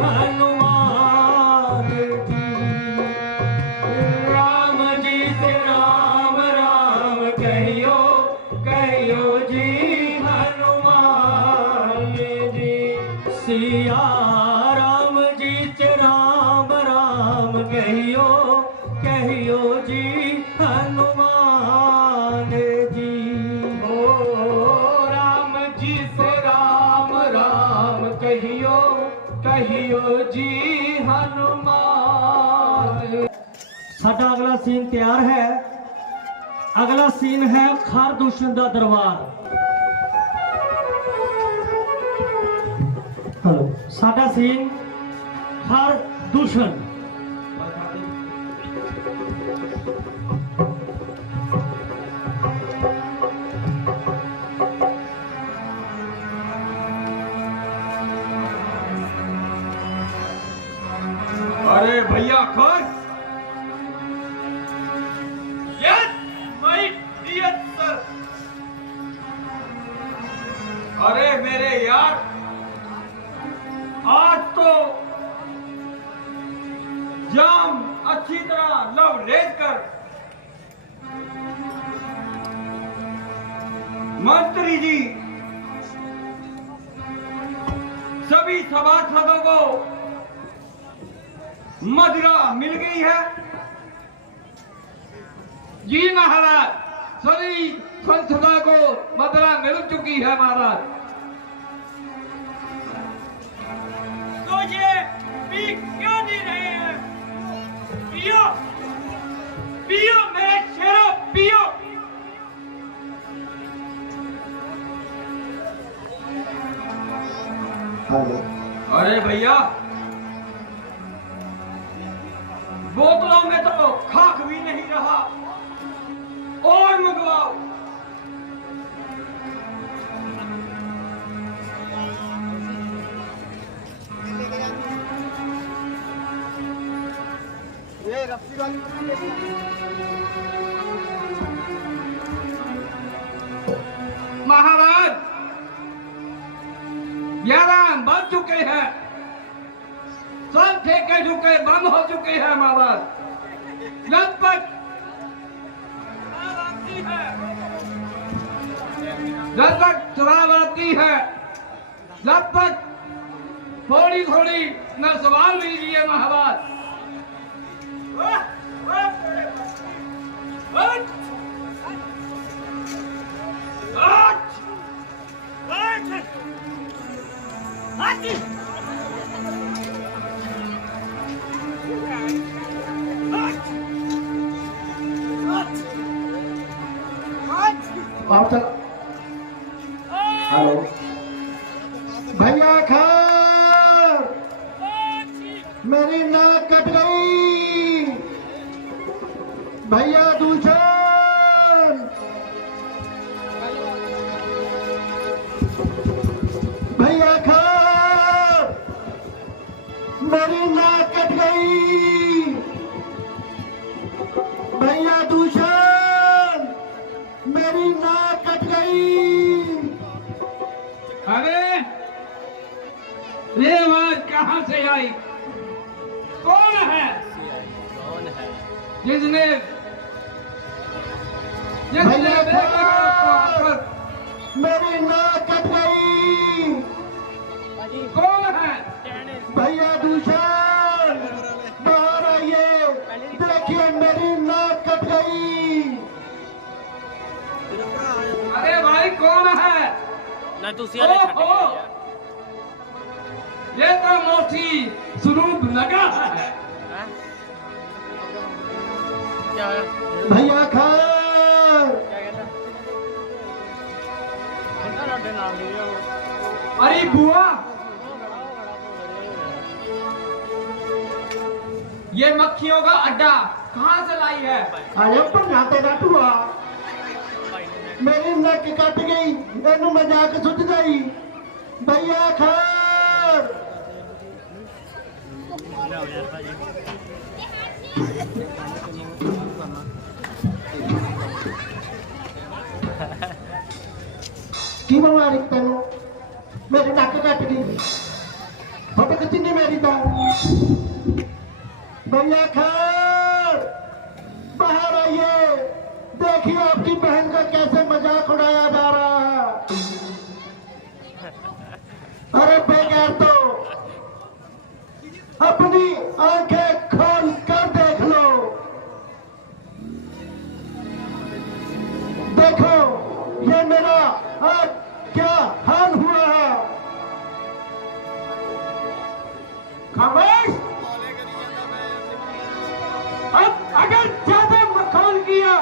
हनुमान जी। राम जी से राम राम कहियो कहियो जी हनुमान जी। सिया राम जी से राम राम कहियो कहियो जी हनुमान जी। ओ राम जी से राम राम कहियो कहियो जी हनुमान। साडा अगला सीन तैयार है। अगला सीन है खारदूषण का दरबार। हेलो, साडा सीन खारदूषण। अरे भैया खुश। Yes my dear sir. अरे मेरे यार, आज तो जाम अच्छी तरह लव रेज कर मंत्री जी सभी सभासदों को मदिरा मिल गई है। जी महाराज, सभी संसदा को मदिरा मिल चुकी है महाराज। तो ये पी क्यों नहीं रहे हैं? पियो पियो मेरे शेरों, पियो। अरे भैया, बोतलों में तो खाक भी नहीं रहा, और मंगवाओ। ये रफ्ती वाली महाराज, 11 बन चुके हैं, सब ठेके झुके बंद हो चुके हैं महाराज। जब तक शराब आती है, जब तक थोड़ी थोड़ी न सवाल लीजिए महाराज। आप चल। हेलो भैया खार, मेरी नाक कट गई। भैया दूषण, भैया खार, मेरी नाक कट गई। भैया दूषण, मेरी नाक कट गई। अरे ये आवाज कहां से आई? कौन है जिसने भैया देखा खार, मेरी नाक कट गई। कौन है? भैया दूषण, बाहर आइए, देखिए मेरी नाक कट गई। अरे भाई कौन है? ना तू ओहो, ये तो मोची स्वरूप लगा है। क्या है? भैया खार, अरे बुआ, ये मक्खियों का अड्डा कहाँ से लाई है? अरे पर नाते ना हुआ, मेरी नक कट गई, तेन मजाक सुट गई। भैया खार, की बीमारी तेन मेरी नक कट गई, फटकती नहीं मेरी तो भैया खैर बाहर आइए, देखिए आपकी बहन का कैसे मजाक उड़ाया जा रहा है। अरे बेगैर तो अपनी आंखें खोल कर देख लो, देखो ये मेरा आज क्या हाल हुआ है। खामोश। अब अगर ज्यादा मखौल किया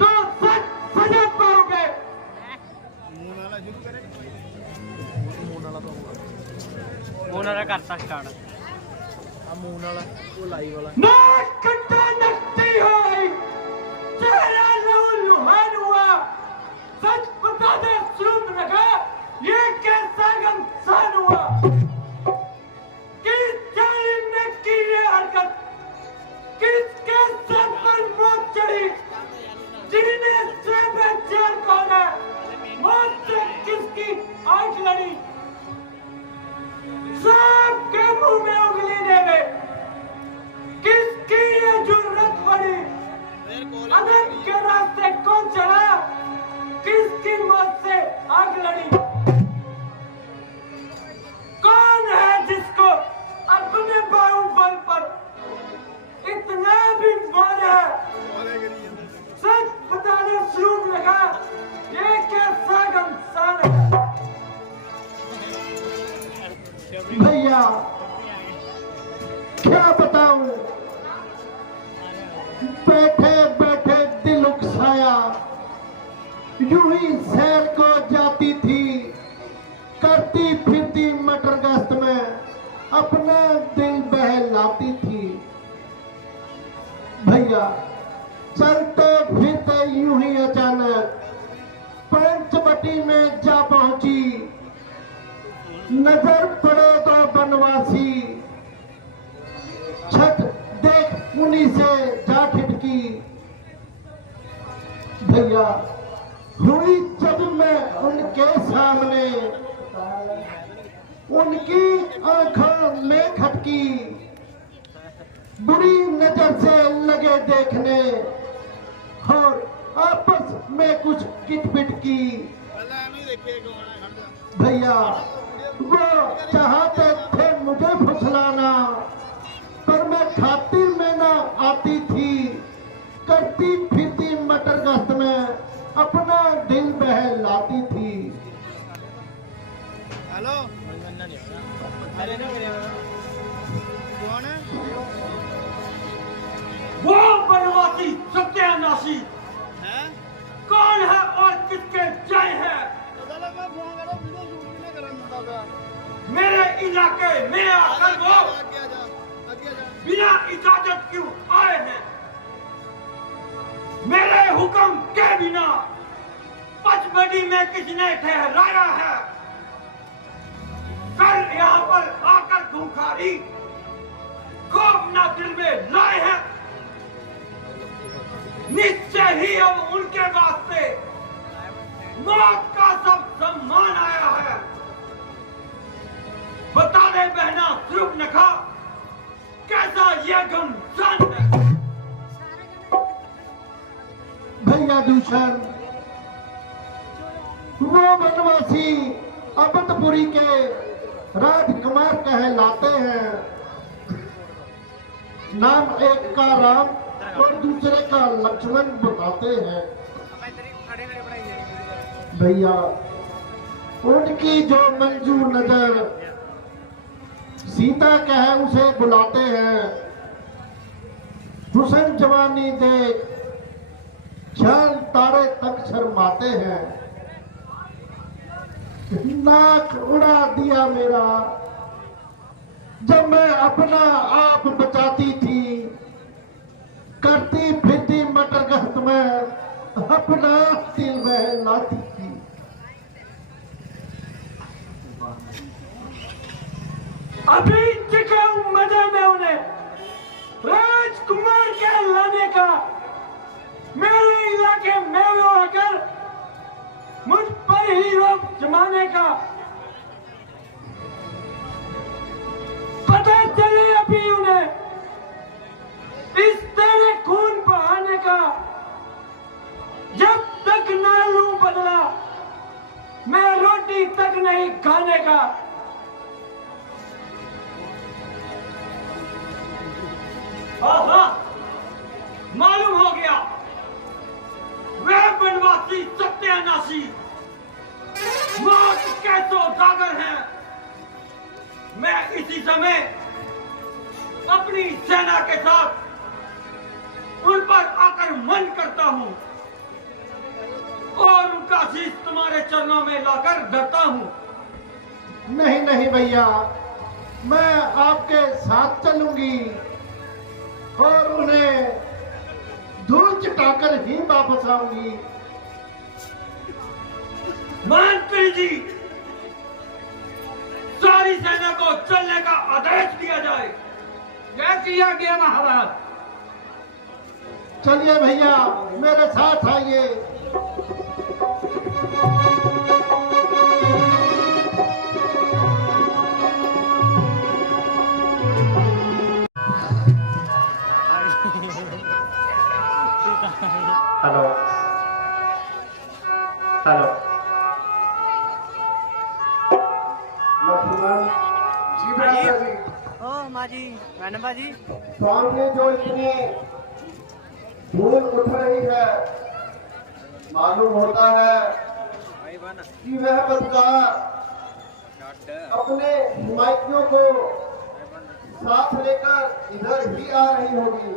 तो सच सजा पाओगे। मून वाला करता स्टार्ट नाक कट्टा नकती हुई, चेहरा लहू लुहान हुआ। सच बता दे सुन रखा, ये कैसा गमसान हुआ। किस जालिम ने की ये हरकत, किसके सर पर मौत चढ़ी। जीने से बेचार कौन है, मौत से किसकी आंख लड़ी। सबके मुंह में उंगली देवे, किसकी ये जुर्रत पड़ी। अदब के रास्ते कौन चला, किसकी मौत से आग लड़ी। कौन है जिसको अपने बाहुबल पर इतना भी मान है। सच बताने शुरू रखा, ये कैसा गमसान है। भैया क्या बताऊं, बैठे बैठे दिल उकसाया। यूं ही शहर को जाती थी, करती फिरती मटर गश्त में अपना दिल बहलाती थी। भैया चलते फिरते यूं ही अचानक पंचवटी में जा पहुंची। नजर पड़े तो बनवासी, छत देख उन्हीं से जा ठिठकी। भैया हुई जब मैं उनके सामने, उनकी आंखों में खटकी। बुरी नजर से लगे देखने और आपस में कुछ किटपिट की। भैया वो चाहते थे मुझे फुसलाना, पर मैं खातिर में ना आती थी। करती फिरती मटर गश्त में अपना दिल बहलाती थी। हेलो कौन है? वो बनवासी सत्यानाशी हैं? कौन है और किसके जय है। पता लगा फोन करो, वीडियो शूट भी ना करना था। मेरे इलाके में आकर वो आगे जा, आगे जा। बिना इजाजत क्यों आए हैं। मेरे हुक्म के बिना पचमढ़ी में किसने ठहराया है। कल यहाँ पर आकर खूंखारी खौफ ना दिल में लाए हैं। निश्चय ही अब उनके वास्ते मौत का सब सम्मान आया है। बता दे बहना सुरुख नखा, कैसा ये गमसान है। भैया दूषण वो बनवासी अबतपुरी के राजकुमार कहलाते हैं। नाम एक का राम और दूसरे का लक्ष्मण बताते हैं। भैया उनकी जो मंजूर नजर सीता कहे उसे बुलाते हैं। हुसन जवानी देख चांद तारे तक शर्माते हैं। नाक उड़ा दिया मेरा जब मैं अपना आप बचाती थी। करती फिरती मटर गश्त में अपना दिल बहलाती थी। अभी दिखाऊं मजा में उन्हें राजकुमार के लाने का। मेरे इलाके में वो आकर मुझ पर ही रोक जमाने का। नासी मौत के सौदागर हैं। मैं इसी समय अपनी सेना के साथ उन पर आक्रमण करता हूं और उनका शीश तुम्हारे चरणों में लाकर धरता हूं। नहीं नहीं भैया, मैं आपके साथ चलूंगी और उन्हें धूल चटाकर ही वापस आऊंगी। मंत्री जी, सारी सेना को चलने का आदेश दिया जाए। यह किया गया महाराज। चलिए भैया, मेरे साथ आइए। Hello hello. लक्ष्मण जी, भ्राता जी, ओ माजी मैडम बाजी सामने जो इतनी धूल उठ रही है, मालूम होता है कि वह बदकार अपने हिमायतियों को साथ लेकर इधर ही आ रही होगी।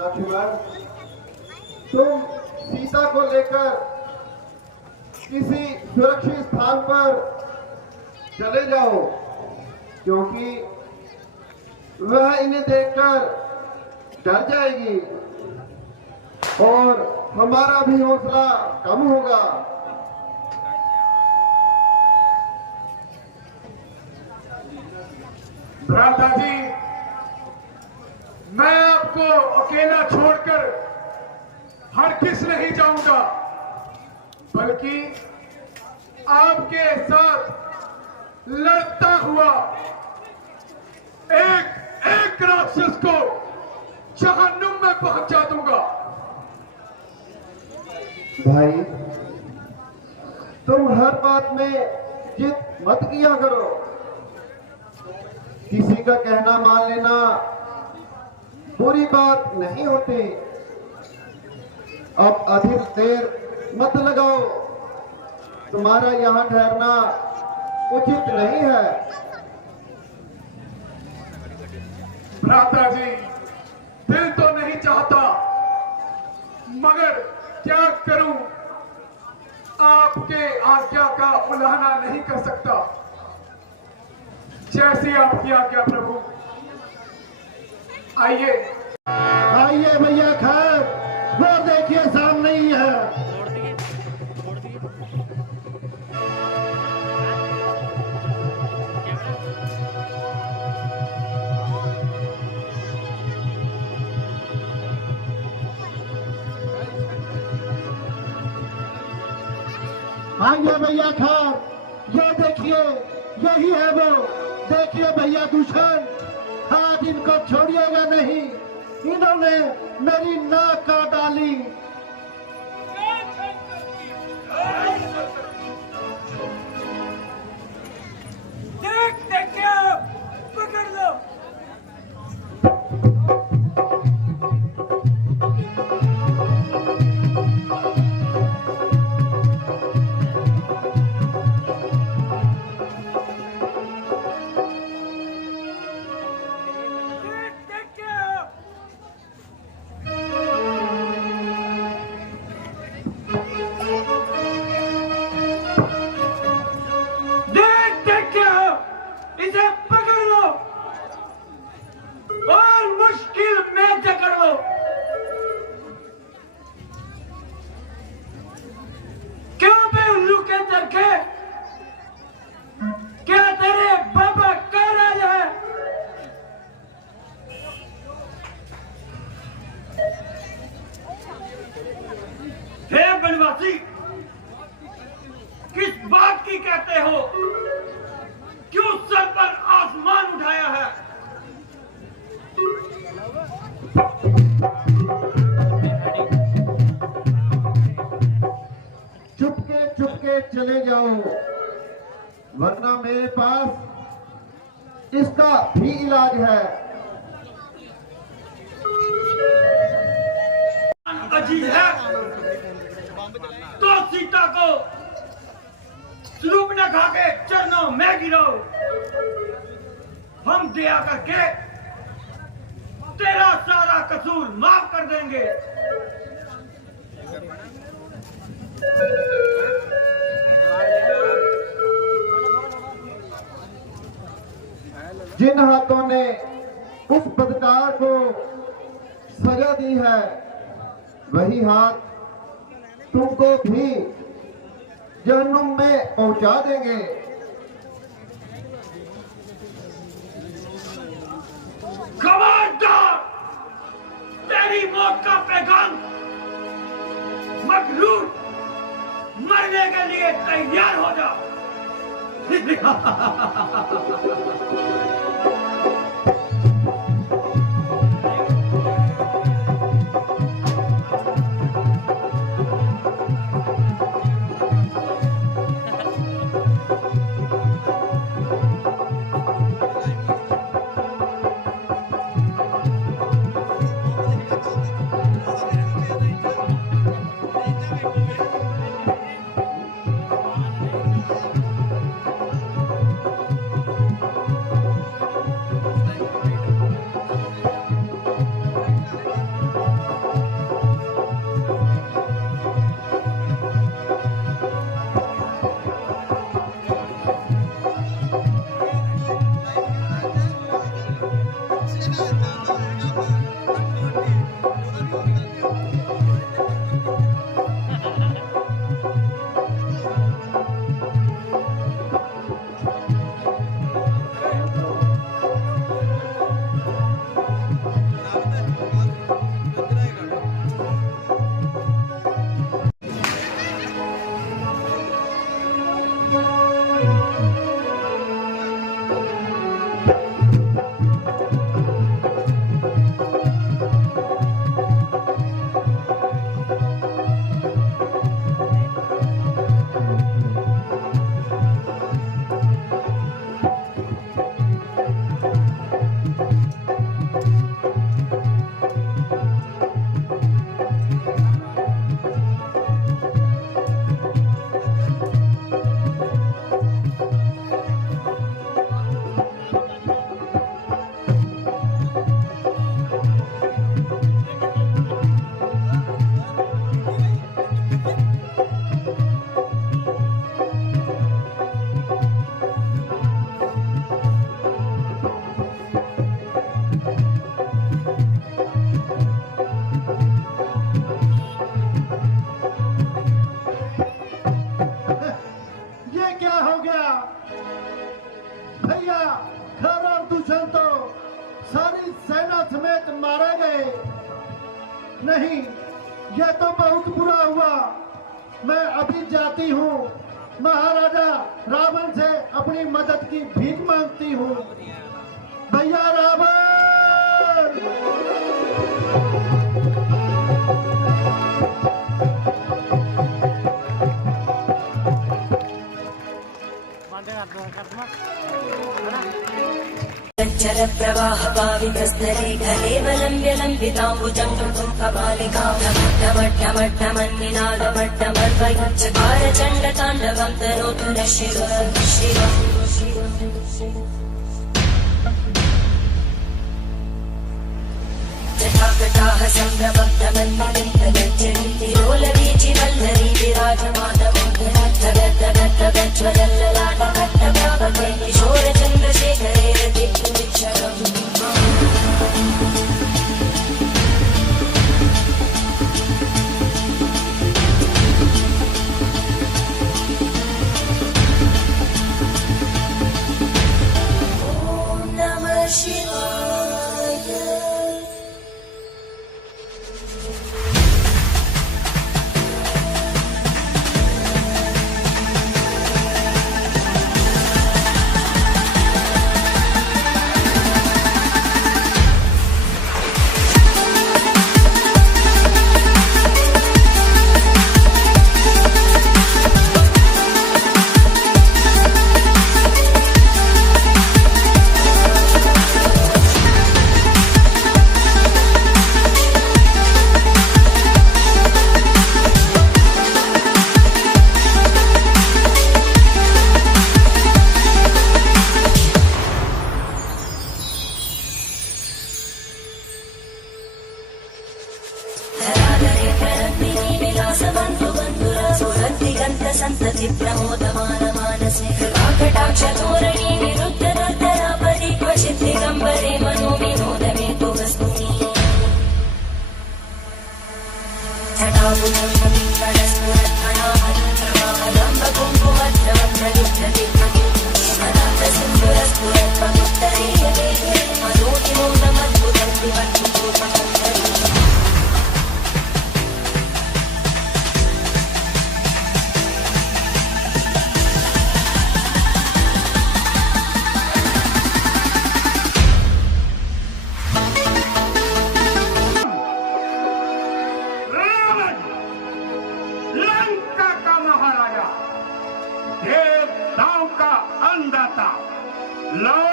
लक्ष्मण, तुम सीता को लेकर किसी सुरक्षित स्थान पर चले जाओ, क्योंकि वह इन्हें देखकर डर जाएगी और हमारा भी हौसला कम होगा। भ्राता जी, मैं आपको अकेला छोड़कर हरगिज नहीं जाऊंगा, बल्कि आपके साथ लड़ता हुआ एक एक राक्षस को जहन्नुम में पहुंचा दूंगा। भाई, तुम हर बात में जिद मत किया करो। किसी का कहना मान लेना बुरी बात नहीं होती। अब अधिक देर मत लगाओ, तुम्हारा यहाँ ठहरना उचित नहीं है। भ्राता जी, दिल तो नहीं चाहता, मगर क्या करूं, आपके आज्ञा का उल्लंघन नहीं कर सकता। जैसी आपकी आज्ञा प्रभु। आइए आइए भैया, खैर वो देखिए सामने ही है। छोड़ दिए छोड़ दिए आइए भैया, खैर ये देखिए, यही है वो। देखिए भैया दूषण, आज इनको छोड़िएगा नहीं। इन्होंने मेरी नाक काट डाली। देखते क्या, पकड़ लो। इसे पकड़ लो और मुश्किल में जकड़ लो। क्यों बे उल्लू के चरखे, क्या तेरे बाबा कह रहा है? हे बनवासी, किस बात की कहते हो? क्यों सर पर आसमान उठाया है? चुपके चुपके चले जाओ, वरना मेरे पास इसका भी इलाज है। अजीब है, तो सीता को स्वरूप ने खा के चरणों में गिराओ। हम दया करके तेरा सारा कसूर माफ कर देंगे। जिन हाथों ने उस बदकार को सजा दी है, वही हाथ तुमको भी जहन्नुम में पहुंचा देंगे। खबरदार, तेरी मौत का पैगाम मखलूक मरने के लिए तैयार हो जा। नहीं, यह तो बहुत बुरा हुआ। मैं अभी जाती हूँ, महाराजा रावण से अपनी मदद की भीख मांगती हूँ। भैया रावण! चल प्रवाह पावितस्तरे घलेवलम्ब्य लम्बिताम्बुजं कृतं कपालिकामट्टमट्टमट्टमन्निनादमट्टमर्वयच्चकार चण्डताण्डवं तनोतु नः शिव शिव। जटाकटाः सम्भ्रमब्धमन्मलिन्दगज्जन्ति लोलवीचिवल्लरी विराजमानमोहनत्तगत्तगत्तगत्तगज्ज्वलल्ललाटकट्टप्रापके किशोरचन्द्रशेखरे रतिक्षणम्। ॐ नमः शिवाय।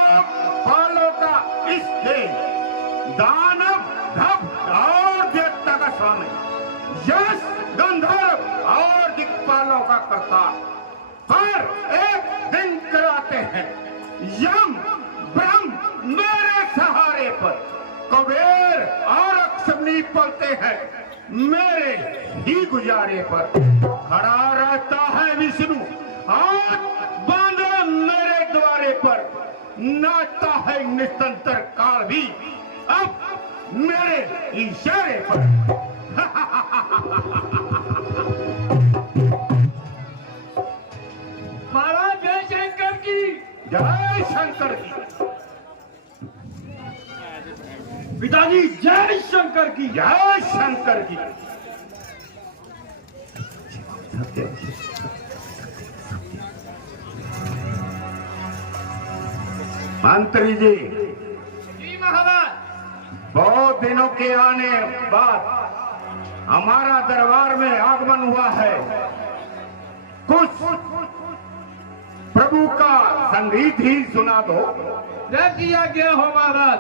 लोकपालों का इस खेल दानव धप और देवता का स्वामी यश गंधर्व और दिक्पालों का करतार पर एक दिन कराते हैं यम ब्रह्म मेरे सहारे पर कुबेर और अक्षमनी पलते हैं मेरे ही गुजारे पर खड़ा रहता है विष्णु और बांधे मेरे द्वारे पर नाचता है निस्तर काल भी अब मेरे इशारे पर महाराज जय शंकर की। जय शंकर की। पिताजी जय शंकर की। जय शंकर की। मंत्री जी। जी महाराज। बहुत दिनों के आने बाद हमारा दरबार में आगमन हुआ है कुछ प्रभु का संगीत ही सुना दो। जय किया गया हो महाराज।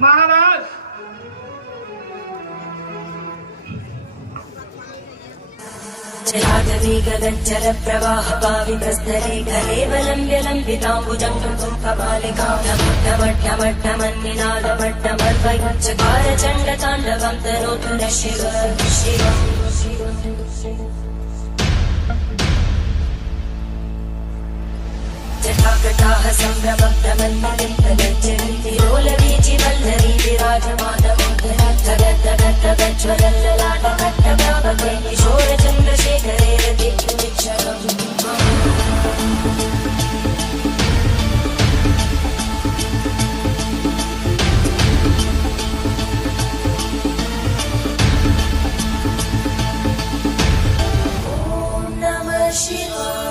महाराज जलागवी गगनचर प्रवाह पावितस्थले कलेवलम्ब्य लम्बिताम्बुजं कपालिकां नमट्टमट्टमन्निनादमट्टमर्वयच्चकार चण्डताण्डवं तनोतु नः शिव शिव जटाकटाः सम्भ्रमप्रमन्मलिम्पगज्जन्तिरोलवीचि वल्लरी विराजमानमोदरद्धगद्धगद्धगज्ज्वलल्ललाटकट्टव्यापके किशोरचन्द्रशेखरे रतिक्षुमिच्छगम् ॐ नमः शिवाय।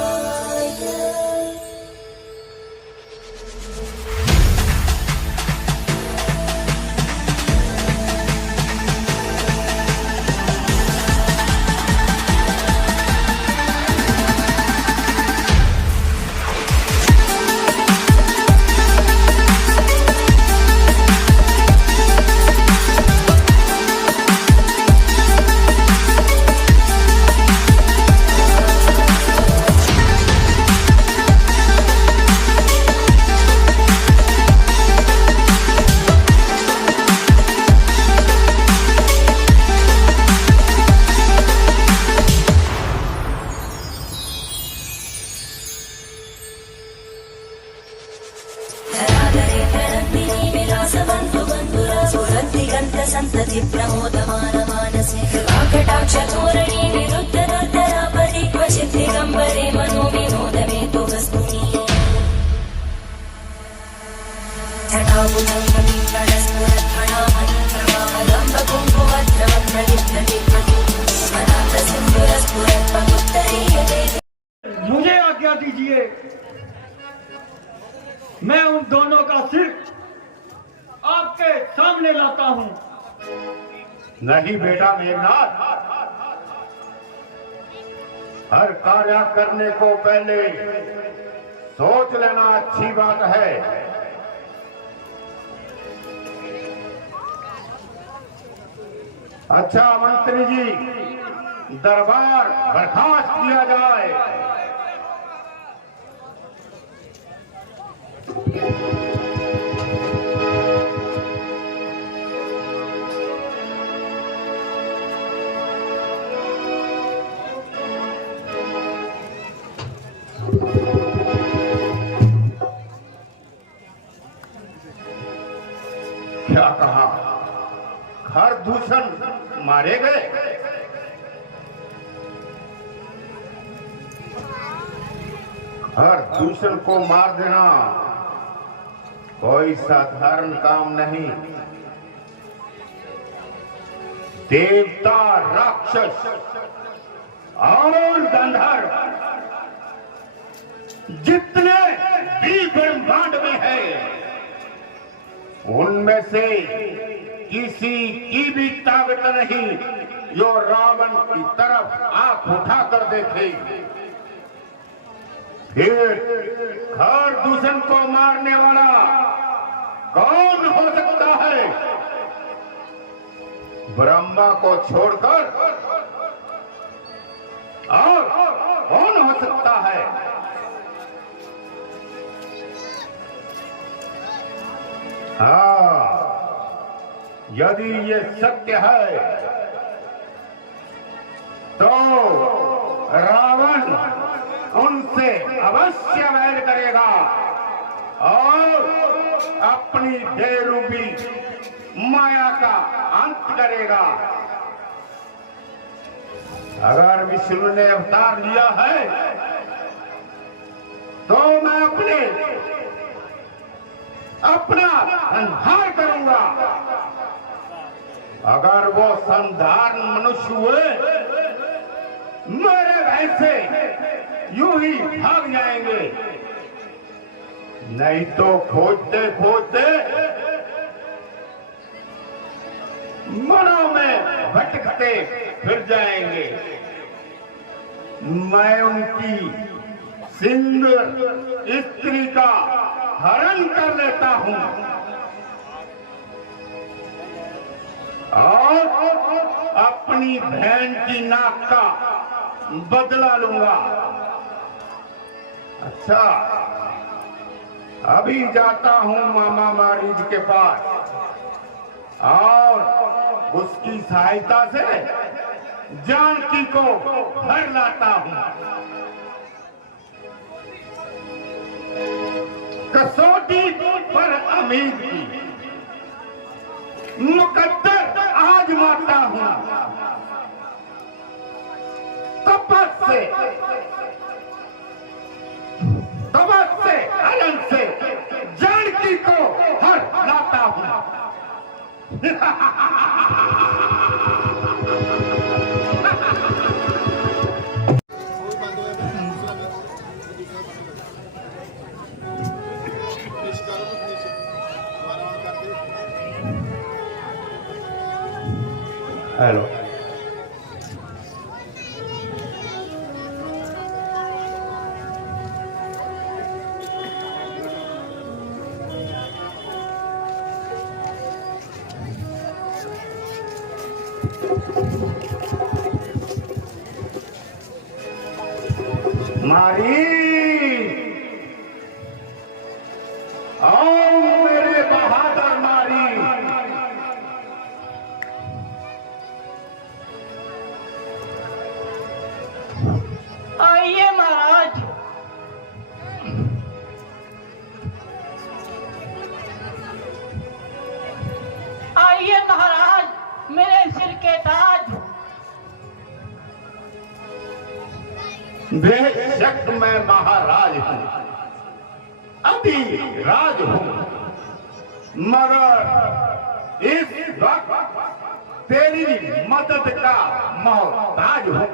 संतति प्रमोदमान मानसे कृपाकटाक्ष धोरणी विरुद्ध दुर्धरापरि क्वचित् दिगम्बरे मनो विनोदमे तु वस्तुनि जटाभुजं कपिकणस्फुरत्फणामणि प्रवाहलम्ब कुङ्कुमद्रवं प्रलिप्तलिप्तति अनाथसिन्दूरस्फुरत्वमुत्तरीयते। मुझे आज्ञा दीजिए मैं उन दोनों का सिर आपके सामने लाता हूं। नहीं बेटा मेघनाथ, हर कार्य करने को पहले सोच लेना अच्छी बात है। अच्छा मंत्री जी, दरबार बर्खास्त किया जाए। क्या कहा? खरदूषण मारे गए? खरदूषण को मार देना कोई साधारण काम नहीं। देवता, राक्षस और गंधर्व जितने भी ब्रह्मांड में है, उनमें से किसी की भी ताकत नहीं यो रावण की तरफ आंख उठाकर देखे, फिर खर दूषण को मारने वाला कौन हो सकता है? ब्रह्मा को छोड़कर और कौन हो सकता है? हाँ, यदि ये सत्य है तो रावण उनसे अवश्य वैर करेगा और अपनी देहरूपी माया का अंत करेगा। अगर विष्णु ने अवतार लिया है तो मैं अपना संहार करूंगा। अगर वो संधारण मनुष्य हुए मेरे वैसे यूं ही भाग जाएंगे, नहीं तो खोजते खोजते मनों में भटकते फिर जाएंगे। मैं उनकी सुंदर स्त्री का हरण कर लेता हूं और अपनी बहन की नाक का बदला लूंगा। अच्छा, अभी जाता हूं मामा मारीज के पास और उसकी सहायता से जानकी को घर लाता हूं। कसौटी पर उम्मीद की मुकद्दर आजमाता हूं। तपस से अनंत से जानकी को हर लाता हूं। हेलो, मारी आओ मेरे बहादुर मारी। आइए महाराज। आइए महाराज, मेरे सिर के ताज। बेशक मैं महाराज हूं, अभी राज हूं, मगर इस वक्त तेरी मदद का मोहताज हूं।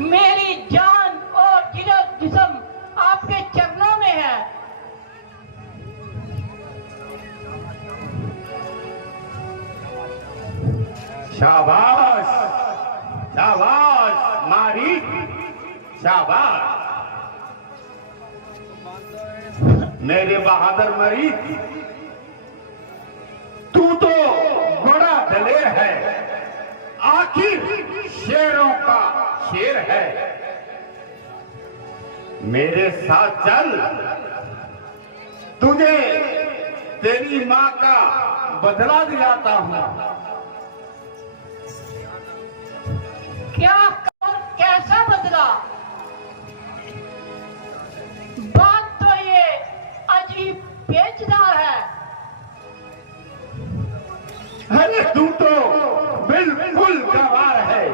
मेरी जान और जिस्म आपके चरणों में है। शाबाश, शाबाश मारी, शाबाश मेरे बहादुर मरी। तू तो बड़ा दलेर है, आखिर शेरों का शेर है। मेरे साथ चल, तुझे तेरी मां का बदला दिलाता हूं। क्या और कैसा बदला? बात तो ये अजीब पेचदार है। अरे तू तो बिल्कुल गवार है।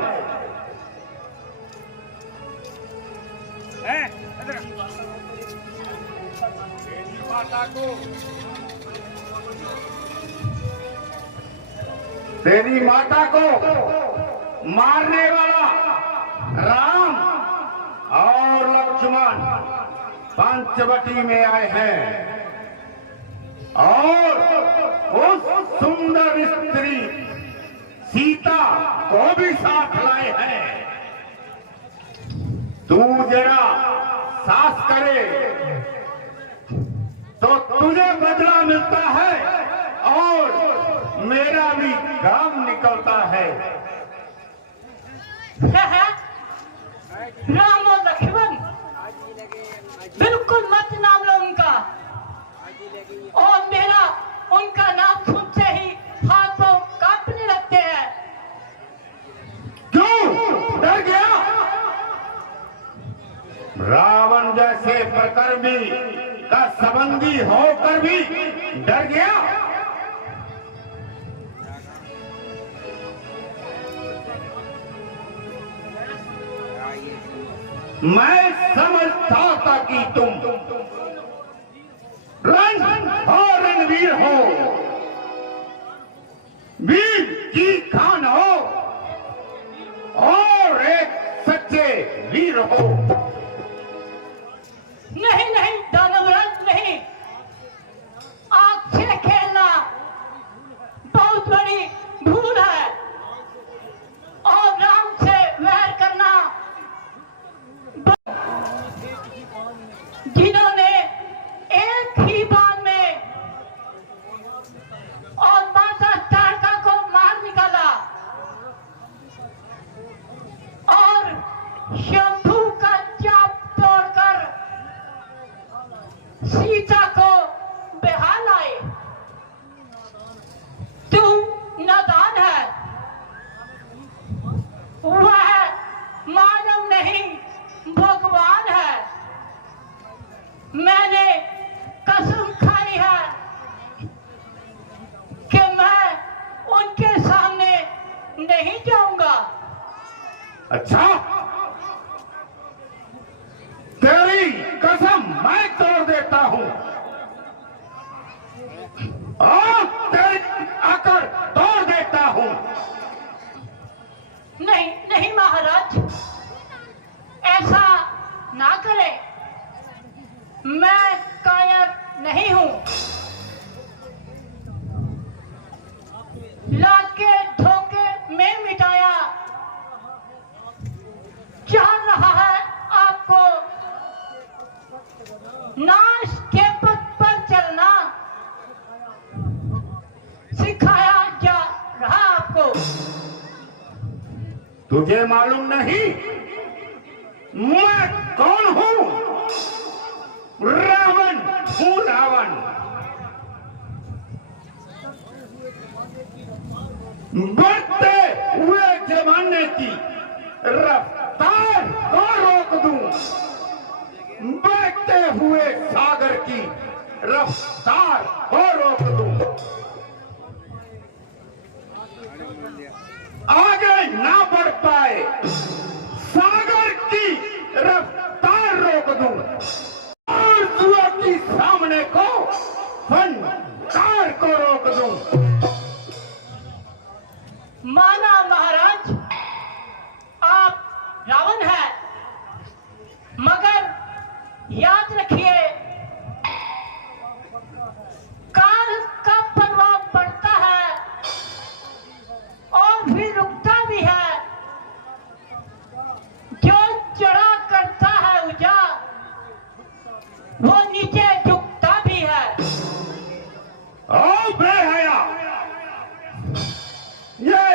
तेरी माता को मारने वाला राम और लक्ष्मण पंचवटी में आए हैं और उस सुंदर स्त्री सीता को भी साथ लाए हैं। तू जरा साहस करे तो तुझे बदला मिलता है और मेरा भी काम निकलता है। राम और लक्ष्मण, बिल्कुल मत नाम लो उनका। और मेरा उनका नाम सुनते ही हाथ पांव कांपने लगते हैं। क्यों डर गया? रावण जैसे प्रकर्मी का संबंधी होकर भी डर गया? मैं समझता था कि तुम रण और रणवीर हो, वीर की खान हो और एक सच्चे वीर हो। नहीं नहीं दानवराज, नहीं। आग से खेलना बहुत बड़ी भूल है और राम से वैर करना। जिन्होंने एक ही बाण में और माता तारका को मार निकाला और शंभू का चाप तोड़कर सीता को बेहाल आए। तू नादान है। वह मानव नहीं, भगवान है। मैंने कसम खाई है कि मैं उनके सामने नहीं जाऊंगा। अच्छा, तेरी कसम मैं तोड़ देता हूं और तेरी अकड़ तोड़ देता हूं। नहीं नहीं महाराज, ऐसा ना करें। मैं कायर नहीं हूं। लाख के धोखे में मिटाया चाह रहा है आपको। नाश के पथ पर चलना सिखाया जा रहा आपको। तुझे मालूम नहीं मैं कौन हूं? रावण हूं, रावण। बढ़ते हुए जमाने की रफ्तार को रोक दूं, बढ़ते हुए सागर की रफ्तार को रोक दूं, आगे ना बढ़ पाए सागर की रफ्तार रोक दूं और जुआ की सामने को फनकार को रोक दूं। माना महाराज, आप रावण हैं, मगर याद रखिए काल का प्रभाव पड़ता है और फिर रुकता भी है। जो चढ़ा करता है ऊंचा, वो नीचे झुकता भी है। ओ बेहया, ये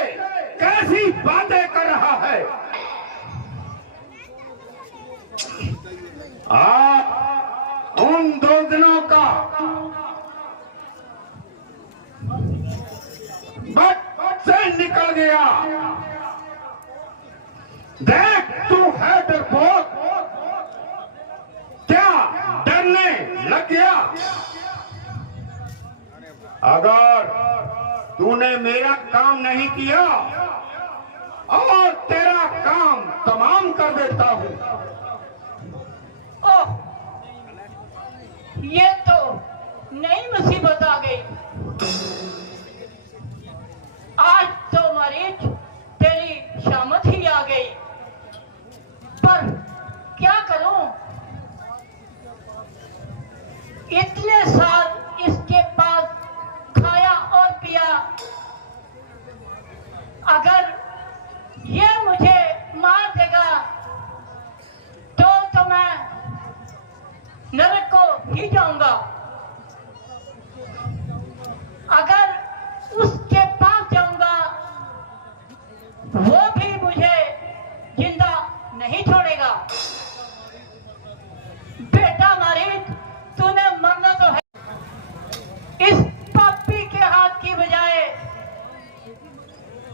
कैसी बातें कर रहा है? उन दो दिनों का बट से निकल गया। देख, तू है डरपोक, क्या डरने लग गया? अगर तूने मेरा काम नहीं किया और तेरा काम तमाम कर देता हूं। ओह, ये तो नई मुसीबत आ गई। आज तो मरीज तेरी शामत ही आ गई। पर क्या करूं? इतने साल इसके पास खाया और पिया,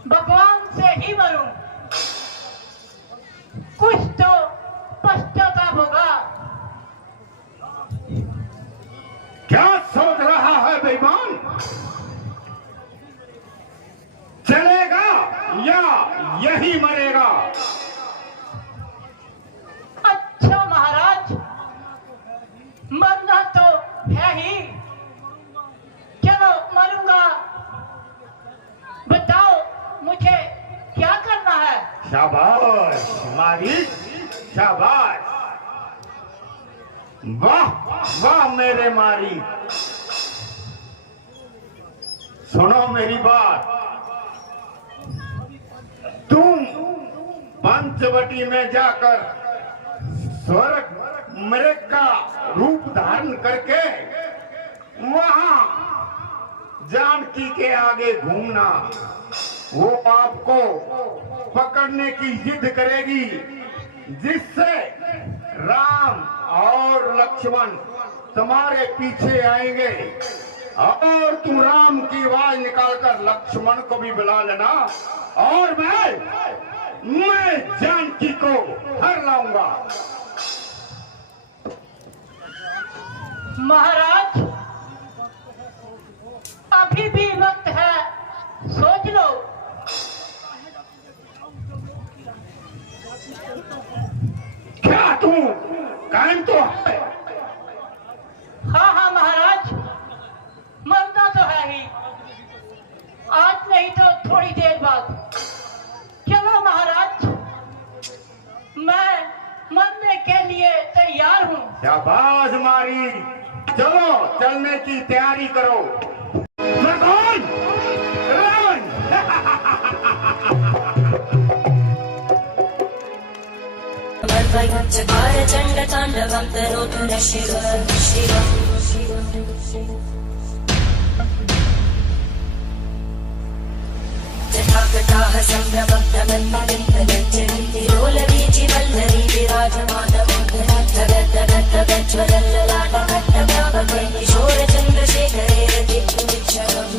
भगवान से ही मरूं, कुछ तो पश्चाताप होगा। क्या सोच रहा है बेईमान? चलेगा या यही मरेगा? अच्छा महाराज, मरना तो है ही, चलो मरूंगा। बताओ मुझे क्या करना है? शाबाश मारी, शाबाश। वाह वाह मेरे मारी। सुनो मेरी बात, तुम पंचवटी में जाकर स्वर्ग मृग का रूप धारण करके वहां जानकी के आगे घूमना। वो आपको पकड़ने की जिद करेगी, जिससे राम और लक्ष्मण तुम्हारे पीछे आएंगे और तुम राम की आवाज निकालकर लक्ष्मण को भी बुला लेना और मैं जानकी को हर लाऊंगा। महाराज, अभी भी वक्त है, सोच लो। क्या तू कायम तो है? हाँ हाँ महाराज, मरना तो है ही, आज नहीं तो थोड़ी देर बाद। चलो महाराज, मैं मरने के लिए तैयार हूँ। शाबाश मारी, चलो चलने की तैयारी करो। मैं कौन? रावण। चकार चंड तांडवं तनोतु न शिव शिव जटाकटाह सम्भ्रमब्धमन्मगन्धगज्जन्ति रोलवीचिवल्लरी विराजमानमोहनद्धगद्धगज्ज्वलल्ललाटकट्टभावके किशोरचन्द्रशेखरे रतिक्षुमिच्छरम्।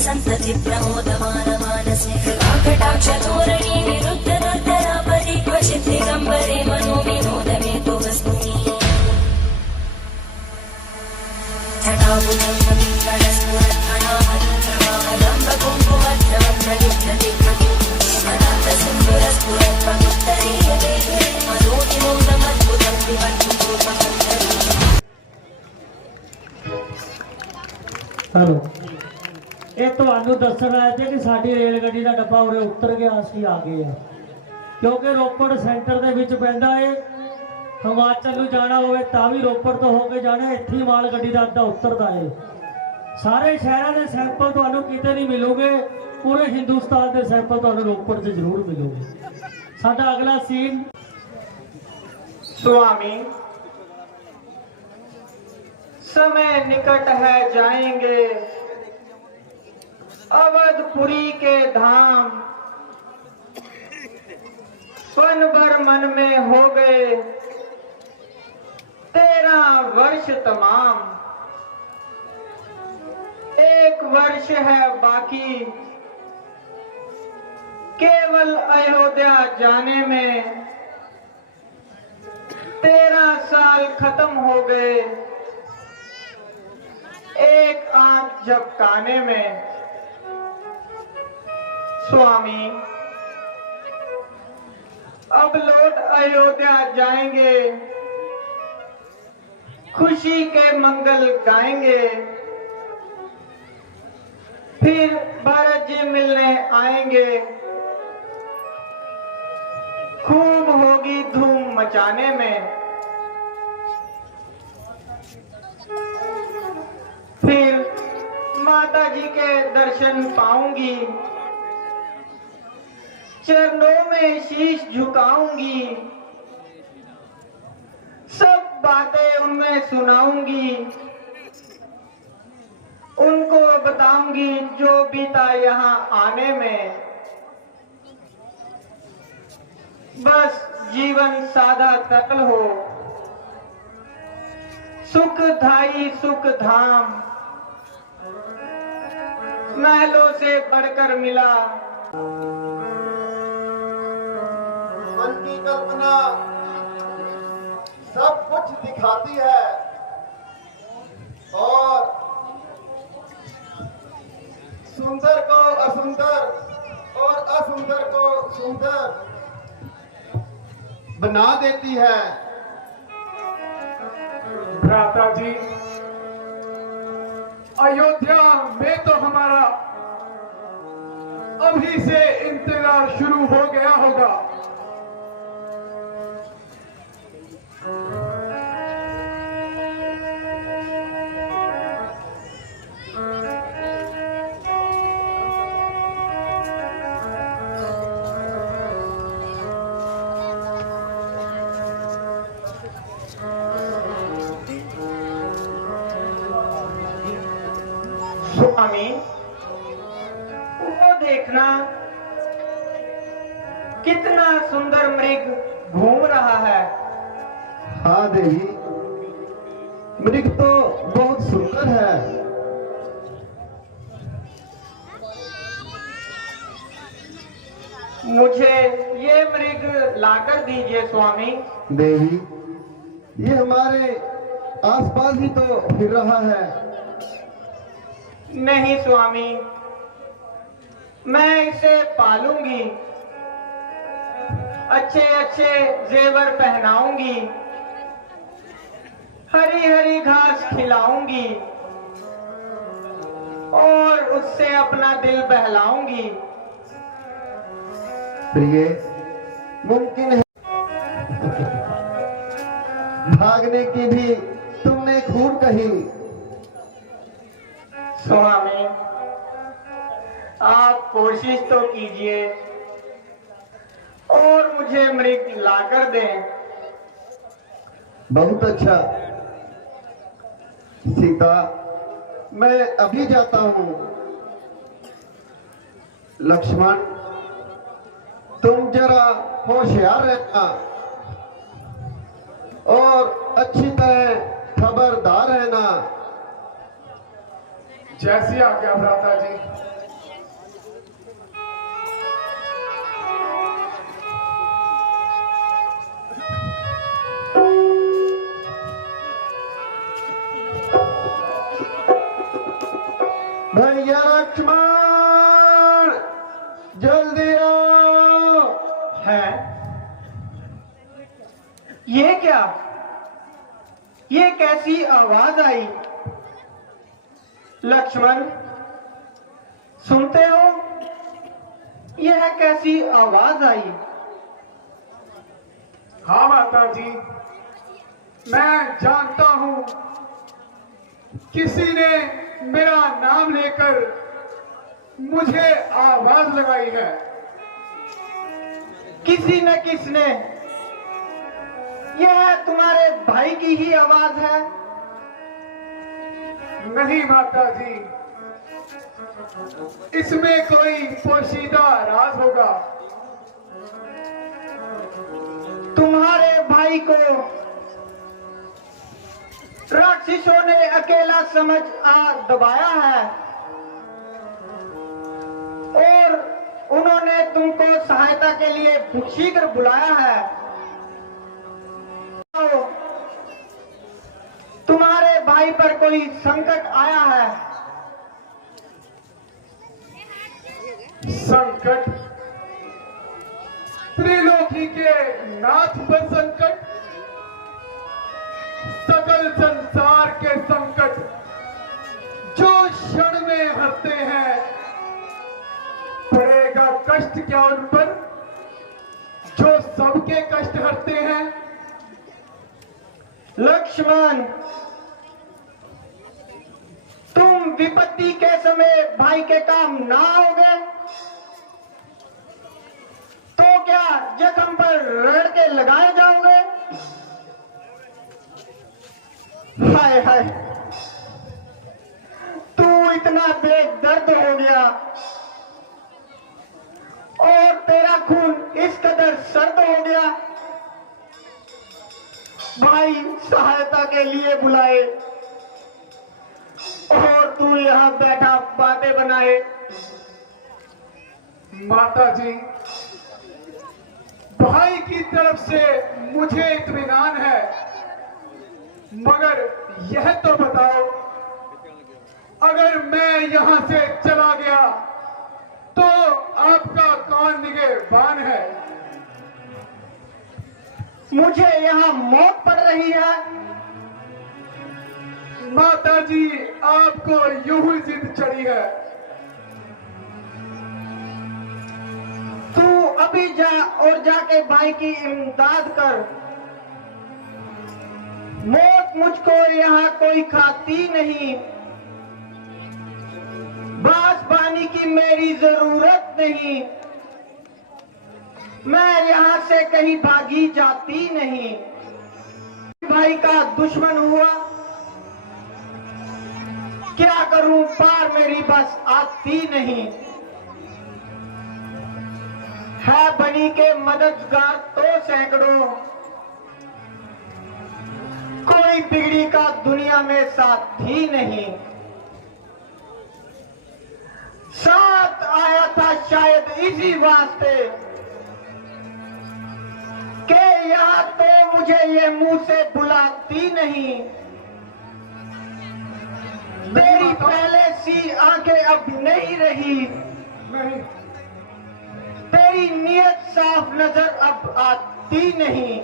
संतति प्रमोदमानमानसे कृपाकटाक्षधोरणी विरुद्धदर्दरापरि क्वचित् दिगम्बरे मनो विनोदमेतु वस्तुनि हेलो, ਇਹ ਤੁਹਾਨੂੰ ਦੱਸਣ ਆਏ ਤੇ ਕਿ ਸਾਡੀ ਰੇਲ ਗੱਡੀ ਦਾ ਡੱਬਾ ਉਰੇ ਉਤਰ ਗਿਆ, ਅਸੀਂ ਆ ਗਏ ਆ। ਕਿਉਂਕਿ ਰੋਪੜ ਸੈਂਟਰ ਦੇ ਵਿੱਚ ਪੈਂਦਾ ਏ, ਹਿਮਾਚਲ ਨੂੰ ਜਾਣਾ ਹੋਵੇ ਤਾਂ ਵੀ ਰੋਪੜ ਤੋਂ ਹੋ ਕੇ ਜਾਣਾ, ਇੱਥੇ ਹੀ ਮਾਲ ਗੱਡੀ ਦਾ ਅੱਧਾ ਉਤਰਦਾ ਏ। ਸਾਰੇ ਸ਼ਹਿਰਾਂ ਦੇ ਸੈਂਪਲ ਤੁਹਾਨੂੰ ਕਿਤੇ ਨਹੀਂ ਮਿਲੂਗੇ, ਪੂਰੇ ਹਿੰਦੁਸਤਾਨ ਦੇ ਸੈਂਪਲ ਤੁਹਾਨੂੰ ਰੋਪੜ 'ਚ ਜ਼ਰੂਰ ਮਿਲੂਗੇ। ਸਾਡਾ ਅਗਲਾ ਸੀਨ स्वामी, समय निकट है, जाएंगे अवधपुरी के धाम। पन भर मन में हो गए 13 वर्ष तमाम। 1 वर्ष है बाकी केवल अयोध्या जाने में। 13 साल खत्म हो गए एक आंख झपकाने में। स्वामी, अब लौट अयोध्या जाएंगे, खुशी के मंगल गाएंगे, फिर भरत जी मिलने आएंगे, खूब होगी धूम मचाने में। फिर माता जी के दर्शन पाऊंगी, चरणों में शीश झुकाऊंगी, सब बातें उनमें सुनाऊंगी, उनको बताऊंगी जो बीता यहाँ आने में। बस जीवन सादा सरल हो, सुख धाई सुख धाम, महलों से बढ़कर मिला। मन की कल्पना सब कुछ दिखाती है और सुंदर को असुंदर और असुंदर को सुंदर बना देती है। भ्राता जी, अयोध्या में तो हमारा अभी से इंतजार शुरू हो गया होगा। स्वामी, वो देखना कितना सुंदर मृग घूम रहा है। हाँ देवी, मृग तो बहुत सुंदर है। मुझे ये मृग लाकर दीजिए स्वामी। देवी, ये हमारे आसपास ही तो फिर रहा है। नहीं स्वामी, मैं इसे पालूंगी, अच्छे अच्छे जेवर पहनाऊंगी, हरी हरी घास खिलाऊंगी और उससे अपना दिल बहलाऊंगी। प्रिय, मुमकिन है भागने की भी तुमने खूब कही। स्वामी, आप कोशिश तो कीजिए और मुझे मृग लाकर दें। बहुत अच्छा सीता, मैं अभी जाता हूँ। लक्ष्मण, तुम जरा होशियार रहना और अच्छी तरह खबरदार रहना। जैसी आज्ञा भ्राता जी। भैया लक्ष्मण, जल्दी आओ। है ये क्या? ये कैसी आवाज आई? लक्ष्मण, सुनते हो? यह कैसी आवाज आई? हाँ माता जी, मैं जानता हूं किसी ने मेरा नाम लेकर मुझे आवाज लगाई है। किसी न किसने? यह तुम्हारे भाई की ही आवाज है? नहीं माता जी, इसमें कोई पोशीदा राज होगा। तुम्हारे भाई को राक्षसों ने अकेला समझ दबाया है और उन्होंने तुमको सहायता के लिए शीघ्र बुलाया है। भाई पर कोई संकट आया है? संकट? त्रिलोकी के नाथ पर संकट, सकल संसार के संकट जो क्षण में हटते हैं, पड़ेगा कष्ट क्या उन पर जो सबके कष्ट हटते हैं? लक्ष्मण, तुम विपत्ति के समय भाई के काम ना आओगे तो क्या जख्म पर रगड़ के लगाए जाओगे? हाय हाय, तू इतना बेदर्द हो गया और तेरा खून इस कदर सर्द हो गया, भाई सहायता के लिए बुलाए और तू यहाँ बैठा बातें बनाए। माता जी, भाई की तरफ से मुझे इत्मीनान है, मगर यह तो बताओ, अगर मैं यहां से चला गया तो आपका कौन निगहबान है? मुझे यहाँ मौत पड़ रही है। माता जी, आपको यूं ही जिद चढ़ी है। तू अभी जा और जाके भाई की इमदाद कर। मौत मुझको यहाँ कोई खाती नहीं, बासबानी की मेरी जरूरत नहीं, मैं यहाँ से कहीं भागी जाती नहीं। भाई का दुश्मन हुआ, क्या करूं पार मेरी बस आती नहीं। है बनी के मददगार तो सैकड़ों, कोई बिगड़ी का दुनिया में साथी नहीं। साथ आया था शायद इसी वास्ते कि यहाँ तो मुझे ये मुंह से बुलाती नहीं। तेरी पहले सी आंखें अब नहीं रही, नहीं, तेरी नीयत साफ नजर अब आती नहीं।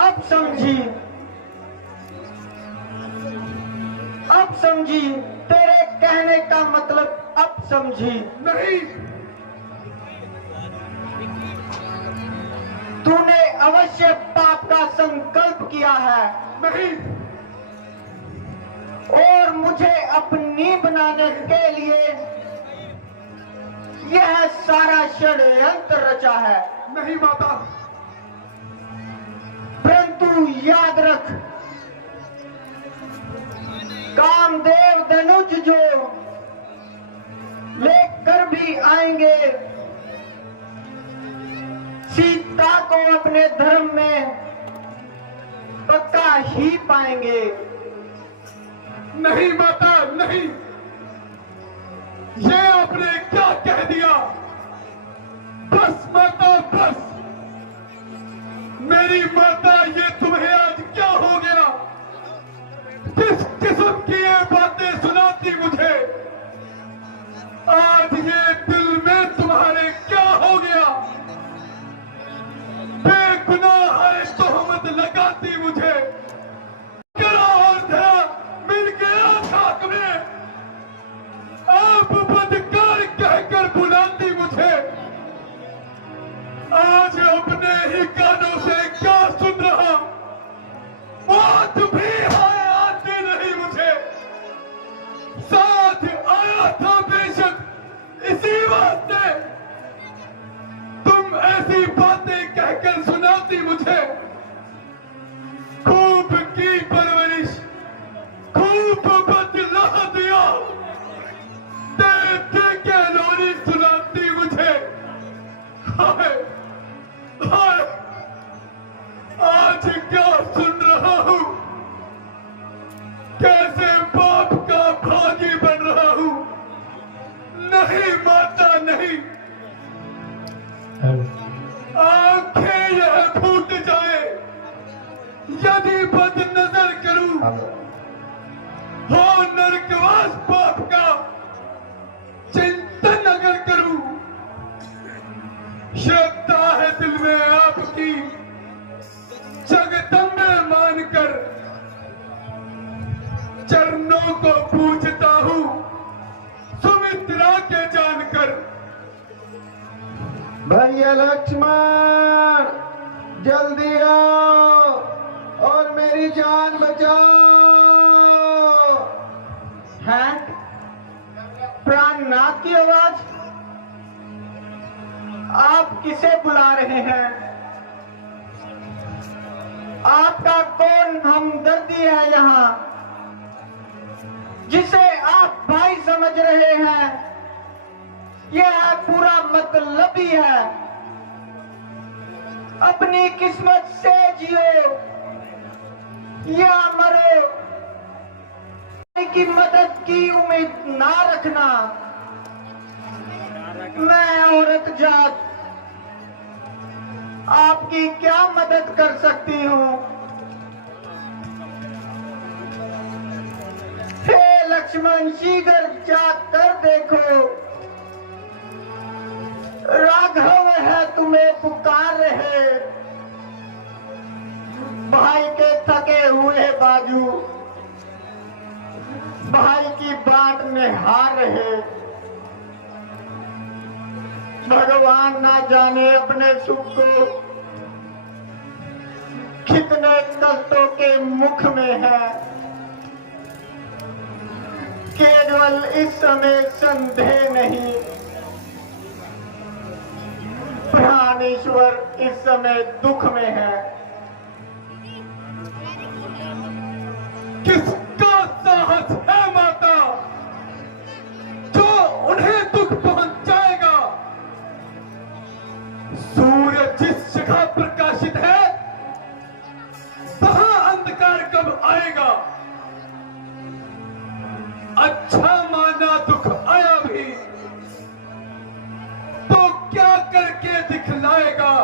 अब समझी, अब समझी, तेरे कहने का मतलब अब समझी। नहीं, तूने अवश्य पाप का संकल्प किया है नहीं, और मुझे अपनी बनाने के लिए यह सारा षड्यंत्र रचा है। नहीं माता, परंतु याद रख, कामदेव धनुष जो लेकर भी आएंगे, सीता को अपने धर्म में पक्का ही पाएंगे। नहीं माता, नहीं, ये आपने क्या कह दिया? बस माता, बस। मेरी माता, ये तुम्हें आज क्या हो गया? किस किस्म की ये बातें सुनाती मुझे? आज ये दिल में तुम्हारे क्या हो गया? बेगुनाह है तोहमत लगाती मुझे, करा और धरा मिल गया खाक में। आप बदकार कहकर बुलाती मुझे, आज अपने ही कानों से क्या सुन रहा? मौत भी हाय आती नहीं मुझे, साथ आया था बेशक इसी वास्ते। तुम ऐसी बातें कहकर सुनाती मुझे, खूब की परवरिश, खूब बदला दिया, दे दे के लोरी सुनाती मुझे। हाय हाय, आज क्या सुन रहा हूँ? कैसे बाप का भागी बन रहा हूँ? नहीं माता, नहीं, आंखें यह फूट जाए यदि बद नजर करूं और नरकवास पाप का चिंतन अगर करूं, श्रद्धा है दिल में आपकी जगदम्बे मानकर चरणों को पूजता हूं सुमित्रा के जानकर। भैया लक्ष्मण जल्दी आओ और मेरी जान बचाओ। है प्राणनाथ की आवाज। आप किसे बुला रहे हैं? आपका कौन हमदर्दी है यहाँ जिसे आप भाई समझ रहे हैं? यह पूरा मतलबी है। अपनी किस्मत से जियो या मरो, की मदद की उम्मीद ना रखना। मैं औरत जात आपकी क्या मदद कर सकती हूँ? हे लक्ष्मण शीघ्र जाकर देखो, राघव है तुम्हें पुकार रहे। भाई के थके हुए बाजू भाई की बाट में हार रहे। भगवान ना जाने अपने सुख को कितने कष्टों के मुख में है। केवल इस समय संदेह नहीं, प्राणेश्वर इस समय दुख में है। किसका साहस है माता जो उन्हें दुख पहुंचाएगा? सूर्य जिस जगह प्रकाशित है वहां अंधकार कब आएगा? अच्छा माना दुख आया भी तो क्या करके दिखलाएगा?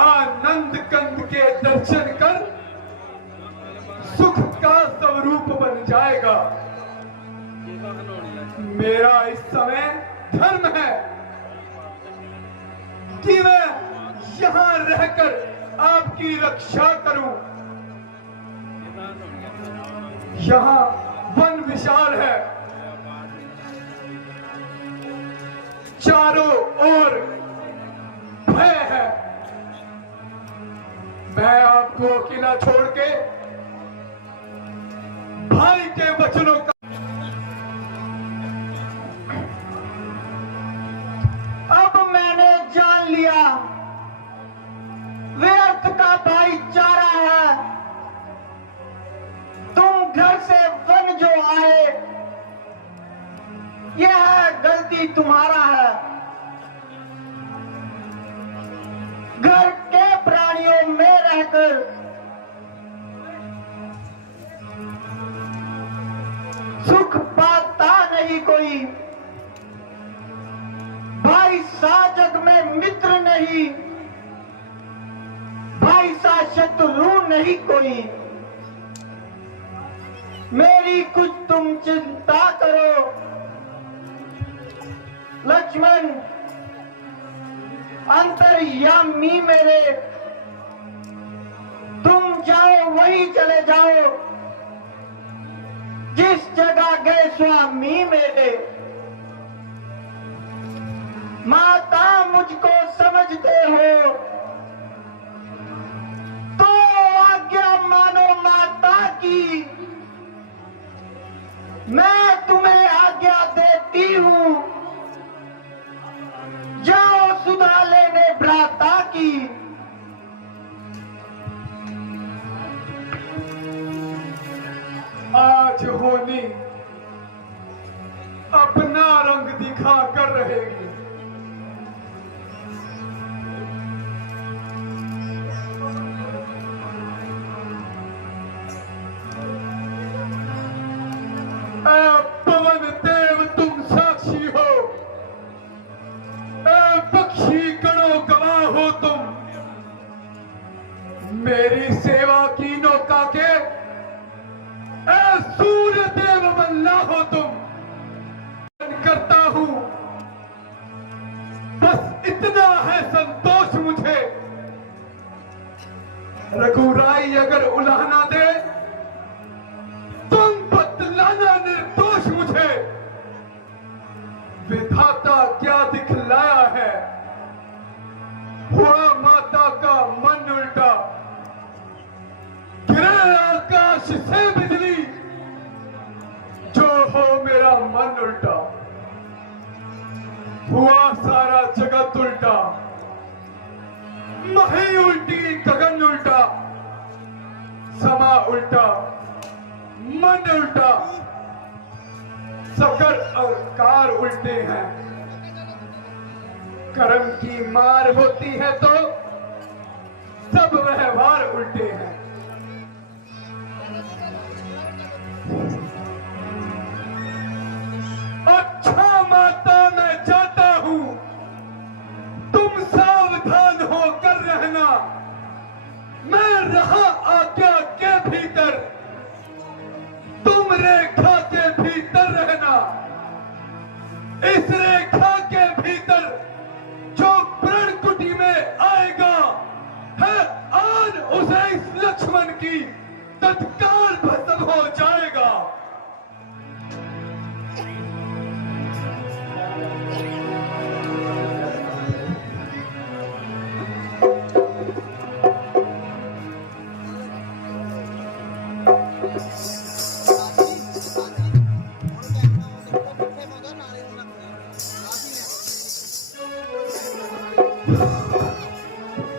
आनंद कंद के दर्शन कर सुख का स्वरूप बन जाएगा। मेरा इस समय धर्म है कि मैं यहां रहकर आपकी रक्षा करूं। यहां वन विशाल है, चारों ओर भय है। मैं आपको अकेला छोड़ के भाई के वचनों का अब मैंने जान लिया व्यर्थ का भाईचारा है। तुम घर से वन जो आए यह गलती तुम्हारा है। घर के प्राणियों में रहकर सुख पाता नहीं कोई। भाई सा जग में मित्र नहीं, भाई सा शत्रु नहीं कोई। मेरी कुछ तुम चिंता करो लक्ष्मण, अंतर्यामी मेरे। तुम जाओ वहीं चले जाओ जिस जगह गए स्वामी मेरे। माता मुझको समझते हो तो आज्ञा मानो माता की। मैं तुम्हें आज्ञा देती हूँ, जाओ सुधा लेने भ्राता की। आज होनी अपना रंग दिखा कर रहेगी। पवन देव तुम साक्षी हो, पक्षी गणों गवाह हो तुम। मेरी सेवा की नौका के सूर्य देव बल्ला हो तुम करता हूं, बस इतना है संतोष मुझे। रघुराई अगर उलाहना दे तुम बतलाना निर्दोष मुझे। विधाता क्या दिखलाया है, हुआ माता का मन उल्टा। गिरे आकाश से बिजली, जो हो मेरा मन उल्टा। हुआ सारा जगत उल्टा, मही उल्टी गगन उल्टा। समा उल्टा, मन उल्टा, सकर और कार उल्टे हैं। कर्म की मार होती है तो सब व्यवहार उल्टे हैं। अच्छा माता मैं जाता हूं, तुम सावधान होकर रहना। मैं रहा आज्ञा के भीतर, तुम रेखा के भीतर रहना। इस रेखा के भीतर जो प्रण कुटी में आएगा है आन उसे इस लक्ष्मण की तत्काल भस्म हो जाएगा।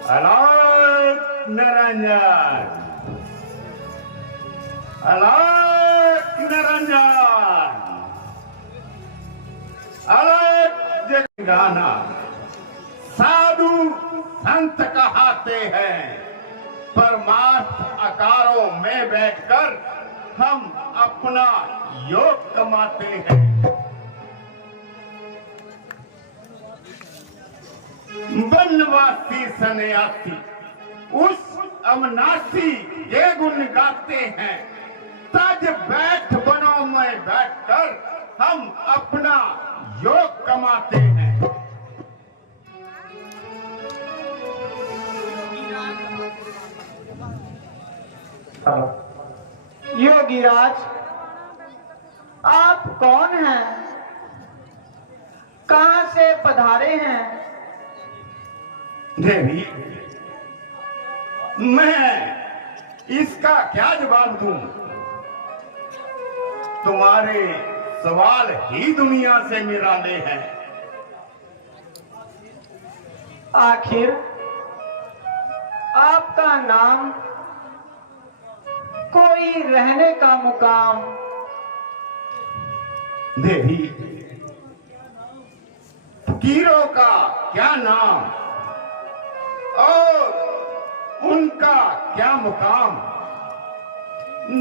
अलाउड निरंजन, अलाउड निरंजन, अलाउड जगगाना। साधु संत कहाते हैं, परमार्थ आकारों में बैठकर हम अपना योग कमाते हैं। वनवासी सन्यासी उस अविनाशी ये गुण गाते हैं। तज बैठ बनों में बैठकर हम अपना योग कमाते हैं। योगीराज, आप कौन हैं? कहां से पधारे हैं? देवी, मैं इसका क्या जवाब दूं? तुम्हारे सवाल ही दुनिया से निराले हैं। आखिर आपका नाम, कोई रहने का मुकाम? देवी, फकीरों का क्या नाम और उनका क्या मुकाम।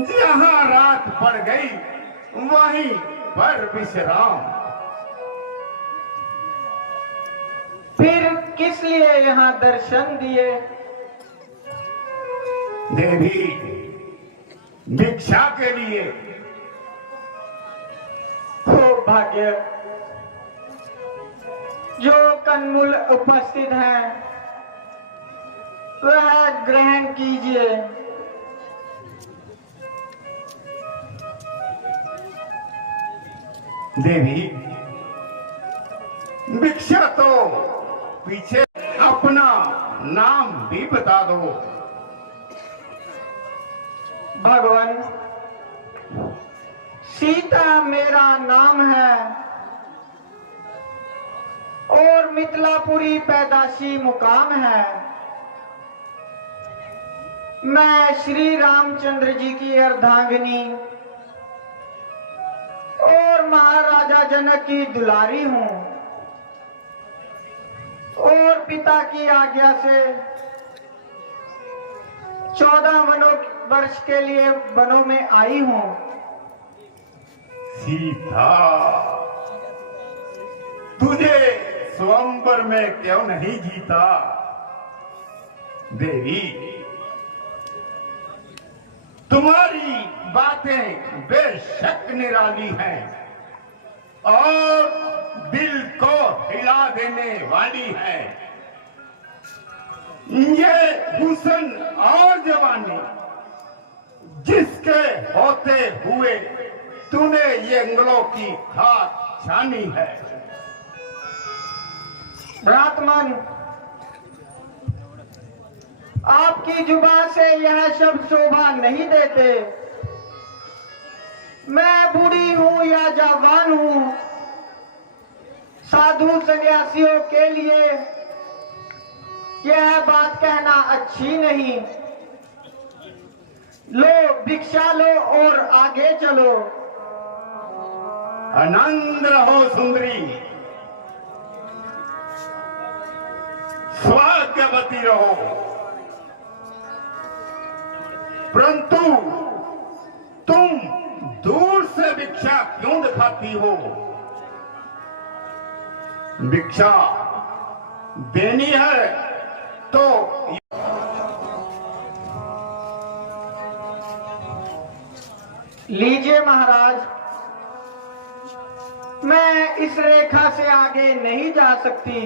जहां रात पड़ गई वहीं पर विश्राम। फिर किस लिए यहाँ दर्शन दिए? देवी, भिक्षा के लिए। हो भाग्य, जो कन्मुल उपस्थित हैं वह ग्रहण कीजिए। देवी, भिक्षा तो पीछे, अपना नाम भी बता दो। भगवान, सीता मेरा नाम है और मिथिलापुरी पैदाशी मुकाम है। मैं श्री रामचंद्र जी की अर्धांगिनी और महाराजा जनक की दुलारी हूँ और पिता की आज्ञा से 14 वर्ष के लिए वनों में आई हूँ। सीता, तुझे स्वयंवर में क्यों नहीं जीता? देवी, तुम्हारी बातें बेशक निराली हैं और दिल को हिला देने वाली है। ये हुस्न और जवानी जिसके होते हुए तूने ये अंगलों की खाक छानी है। भ्रातमन, आपकी जुबान से यह शब्द शोभा नहीं देते। मैं बूढ़ी हूं या जवान हूं, साधु सन्यासियों के लिए यह बात कहना अच्छी नहीं। लो भिक्षा लो और आगे चलो। आनंद रहो सुंदरी, सौभाग्यवती रहो, परंतु तुम दूर से भिक्षा क्यों दिखाती हो? भिक्षा देनी है तो लीजिए महाराज, मैं इस रेखा से आगे नहीं जा सकती।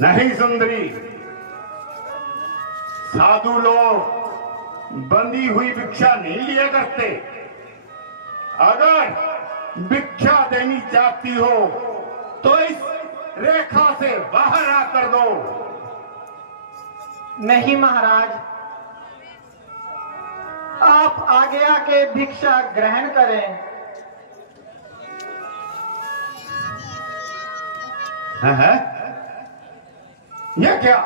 नहीं सुंदरी, साधु लोग बंधी हुई भिक्षा नहीं लिया करते। अगर भिक्षा देनी चाहती हो तो इस रेखा से बाहर आकर दो। नहीं महाराज, आप आगे आके भिक्षा ग्रहण करें। है? यह क्या?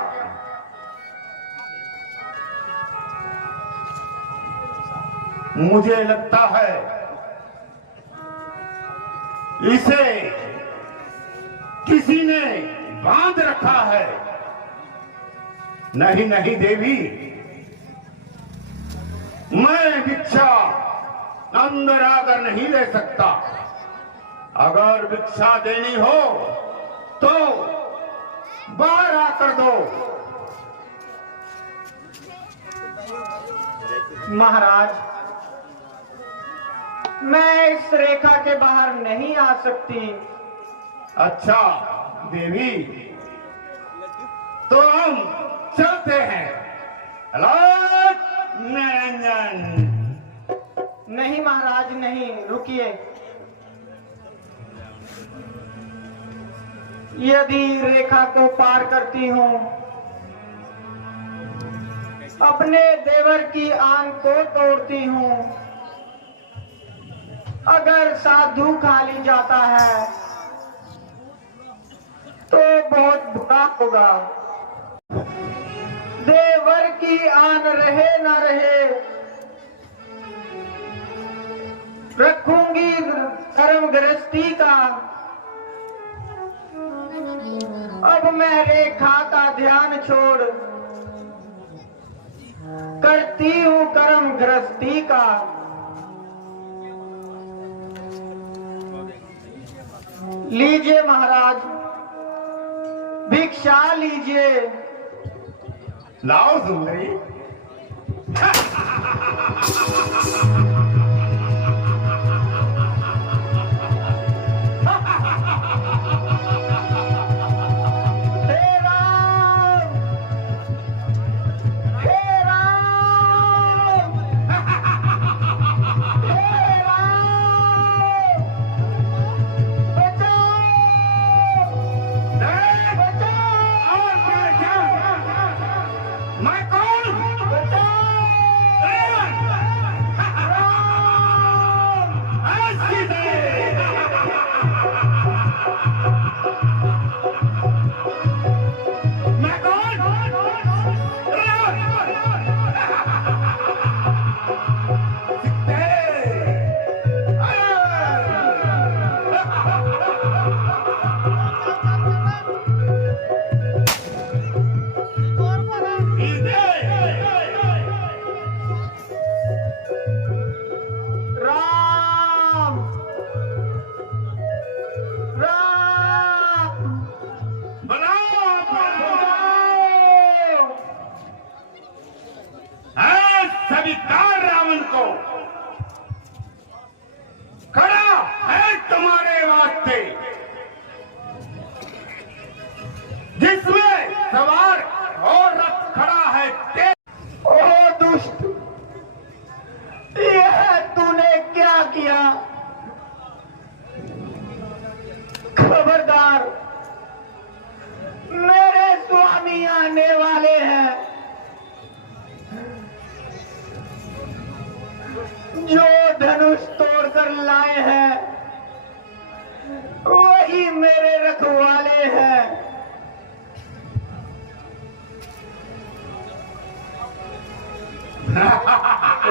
मुझे लगता है इसे किसी ने बांध रखा है। नहीं नहीं देवी, मैं भिक्षा अंदर आकर नहीं ले सकता। अगर भिक्षा देनी हो तो बाहर आकर दो। महाराज, मैं इस रेखा के बाहर नहीं आ सकती। अच्छा देवी, तो हम चलते हैं। अलग निरंजन। नहीं महाराज, नहीं, रुकिए। यदि रेखा को पार करती हूँ, अपने देवर की आंख को तोड़ती हूँ। अगर साधु खाली जाता है तो बहुत बुरा होगा। देवर की आन रहे न रहे, रखूंगी कर्म गृहस्थी का। अब मैं रेखा का ध्यान छोड़ करती हूँ कर्म गृहस्थी का। लीजिए महाराज, भिक्षा लीजिए। लाओ सुंदरी। मैं कौन?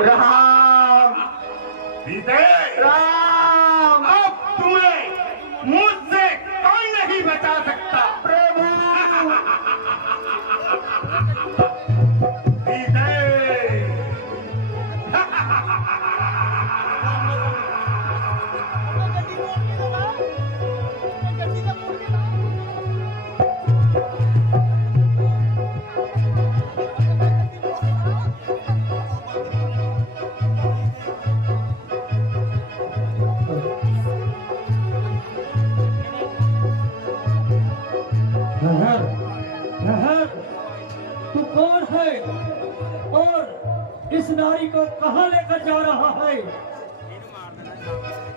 राम सीते, राम अब तुम्हें मुझसे कोई नहीं बचा सकता। प्रभु सीते, ठहर, ठहर, तू कौन है और इस नारी को कहां लेकर जा रहा है?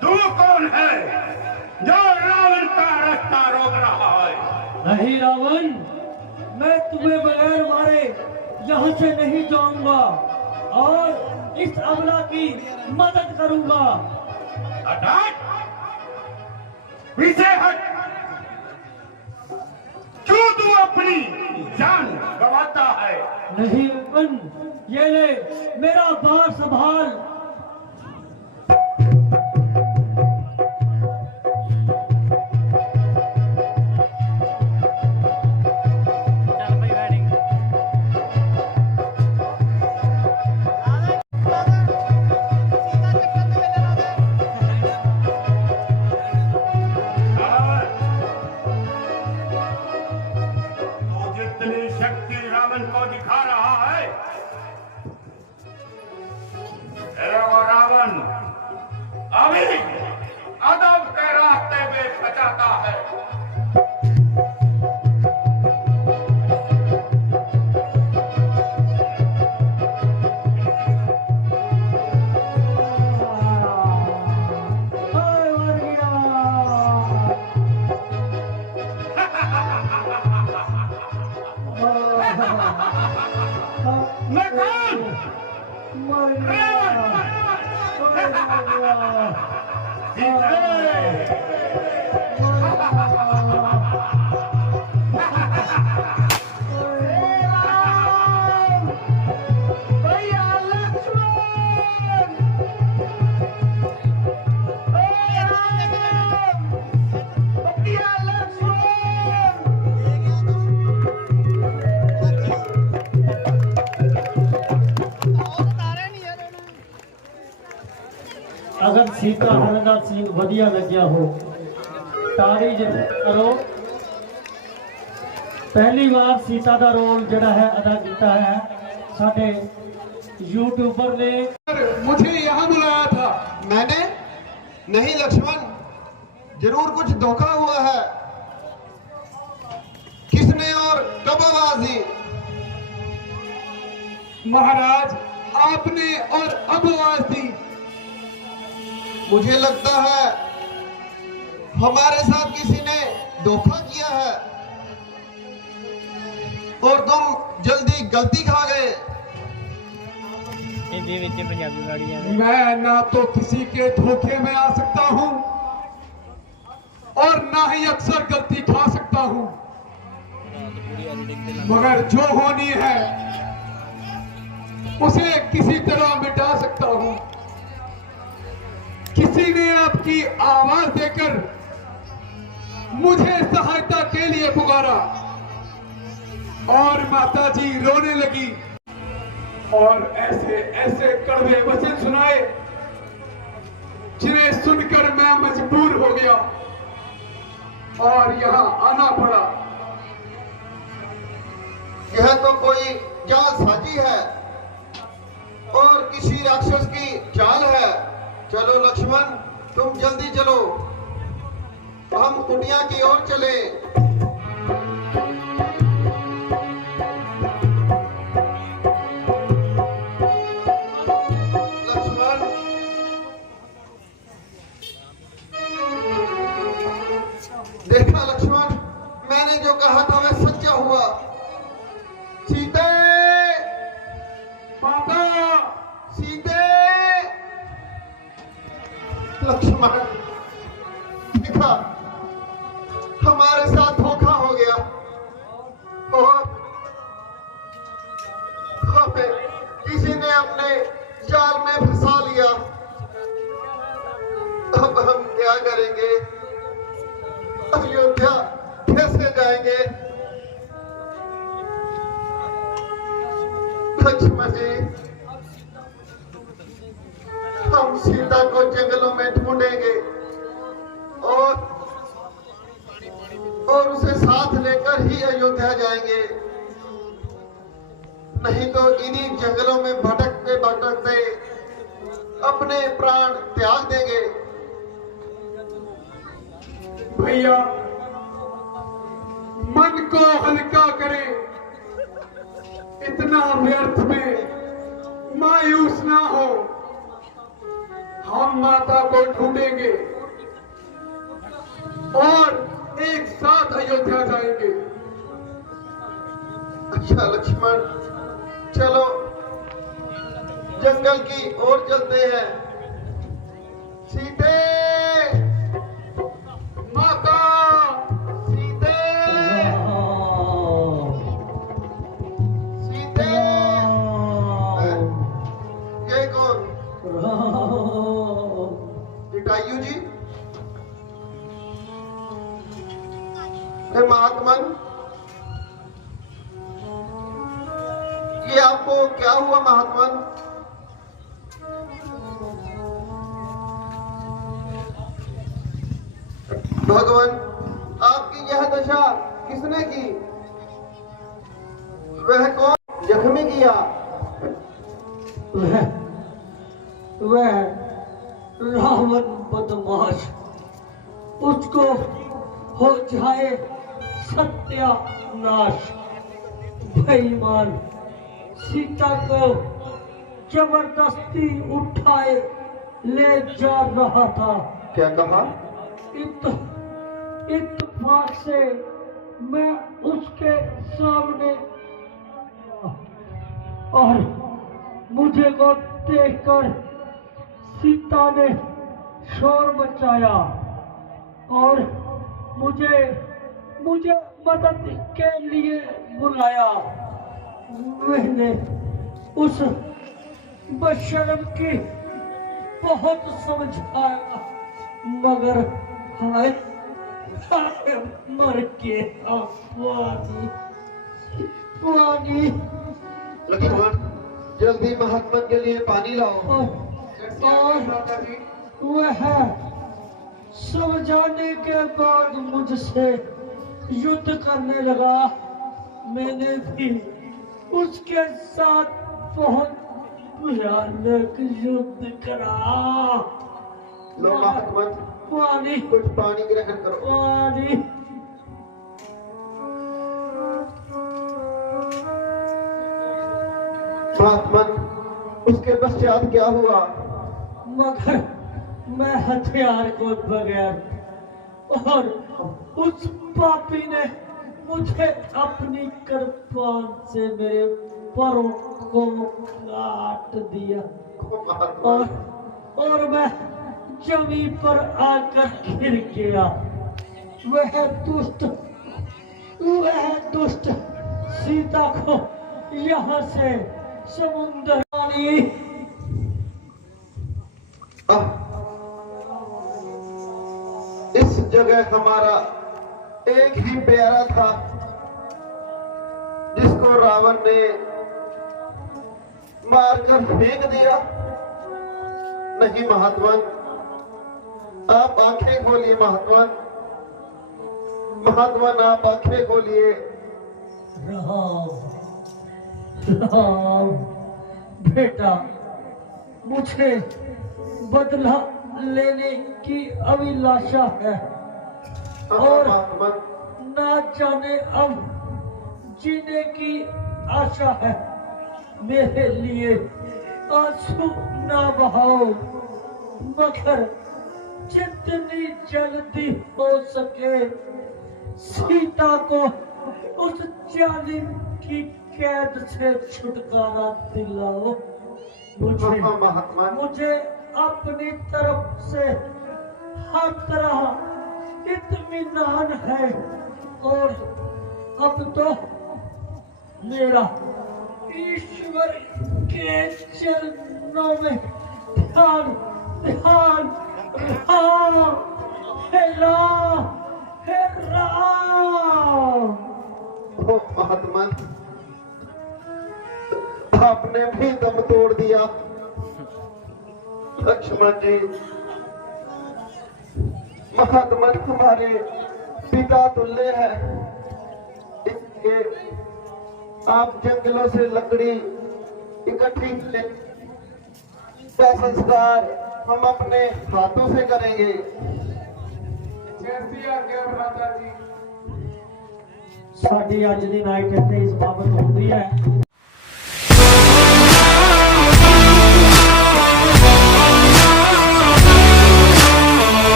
तू कौन है जो रावण का रास्ता रोक रहा है? नहीं रावण, मैं तुम्हें बगैर मारे यहाँ से नहीं जाऊंगा और इस अबला की मदद करूंगा। हट, पीछे हट। क्यों तू अपनी जान गंवाता है? नहीं रावण, ये ले मेरा बार संभाल। चल भाई बैटिंग। तू जितनी शक्ति रावण को दिखा रहा है, वो रावण अभी अदब के रास्ते में बचाता है। ओए मर गया। मैं कौन? मर गया। ओए मर गया। अगर सीता हरण ਦਾ ਸੀਨ ਵਧੀਆ ਲੱਗਿਆ ਹੋ ਤਾੜੀ ਜ਼ਰੂਰ ਕਰੋ। ਪਹਿਲੀ ਵਾਰ ਸੀਤਾ ਦਾ ਰੋਲ ਜਿਹੜਾ ਹੈ ਅਦਾ ਕੀਤਾ ਹੈ ਸਾਡੇ यूट्यूबर ने। मुझे यहाँ बुलाया था। मैंने नहीं लक्ष्मण, जरूर कुछ धोखा हुआ है। किसने और कब आवाज दी? महाराज, आपने और अब आवाज दी। मुझे लगता है हमारे साथ किसी ने धोखा किया है और तुम जल्दी गलती खा गए। हिंदी विच पंजाबी गाड़ियां मैं ना तो किसी के धोखे में आ सकता हूं और ना ही अक्सर गलती खा सकता हूं, मगर जो होनी है उसे किसी तरह मिटा सकता हूं। किसी ने आपकी आवाज देकर मुझे सहायता के लिए पुकारा और माताजी रोने लगी और ऐसे ऐसे कड़वे वचन सुनाए जिन्हें सुनकर मैं मजबूर हो गया और यहाँ आना पड़ा। यह तो कोई जालसाजी है और किसी राक्षस की चाल है। चलो लक्ष्मण, तुम जल्दी चलो, हम कुटिया की ओर चले। लक्ष्मण, देखा लक्ष्मण, मैंने जो कहा था वह सच्चा हुआ। सीते, माता, सीते। लक्ष्मण, देखा हमारे साथ धोखा हो गया और किसी ने अपने जाल में फंसा लिया। अब हम क्या करेंगे? अयोध्या कैसे जाएंगे? लक्ष्मण जी, हम सीता को जंगलों में ढूंढेंगे और उसे साथ लेकर ही अयोध्या जाएंगे, नहीं तो इन्हीं जंगलों में भटकते भटकते अपने प्राण त्याग देंगे। भैया, मन को हल्का करें, इतना व्यर्थ में मायूस ना हो। हम माता को ढूंढेंगे और एक साथ अयोध्या जाएंगे। अच्छा लक्ष्मण, चलो जंगल की ओर चलते हैं। सीते, माता, सीते, सीते। ये कौन? जटायु जी? महात्मन, ये आपको क्या हुआ महात्मन? भगवान, आपकी यह दशा किसने की? वह कौन जख्मी किया? वह रावण बदमाश, उसको हो जाए सत्यानाश। बेईमान सीता को जबरदस्ती उठाए ले जा रहा था। क्या कहा? इत्तेफाक से मैं उसके सामने और मुझे को देखकर सीता ने शोर मचाया और मुझे मदद के लिए बुलाया। मैंने उस बशर्म की बहुत समझाया, मगर हाय मर के पानी। लक्ष्मण, जल्दी महात्मा के लिए पानी लाओ। माता जी, वह समझाने के बाद मुझसे युद्ध करने लगा। मैंने भी उसके साथ बहुत भयानक युद्ध करा। लो महात्मा, पानी, कुछ पानी ग्रहण करो। पानी। महात्मा, उसके पश्चात क्या हुआ? मगर मैं हथियार को बगैर और उस पापी ने मुझे अपनी कृपान से मेरे पैरों को काट दिया और मैं जमीन पर आकर गिर गया। वह दुष्ट सीता को यहाँ से समुद्र पानी। इस जगह हमारा एक ही प्यारा था जिसको रावण ने मारकर फेंक दिया। नहीं महात्मन, आप आंखें खोलिए। महात्मन, आप आंखें खोलिए। राम बेटा, मुझे बदला लेने की अभिलाषा है और ना जाने अब जीने की आशा है। मेरे लिए आंसू ना बहाओ, मगर जितनी जल्दी हो सके सीता को उस जालिम की कैद से छुटकारा दिलाओ। मुझे अपनी तरफ से हर तरह इत्मीनान है और अब तो मेरा ईश्वर के चरणों में ध्यान ध्यान राम हे राम हे राम। ओ महात्मा, आपने भी दम तोड़ दिया। लक्ष्मण जी, महात्मा हमारे पिता तुल्य है, इसलिए आप जंगलों से लकड़ी इकट्ठी करें। का संस्कार हम अपने हाथों से करेंगे। जैसी आज्ञा भ्राता जी। साडी अज दी नाइट इत्थे इस बाबत होंदी है।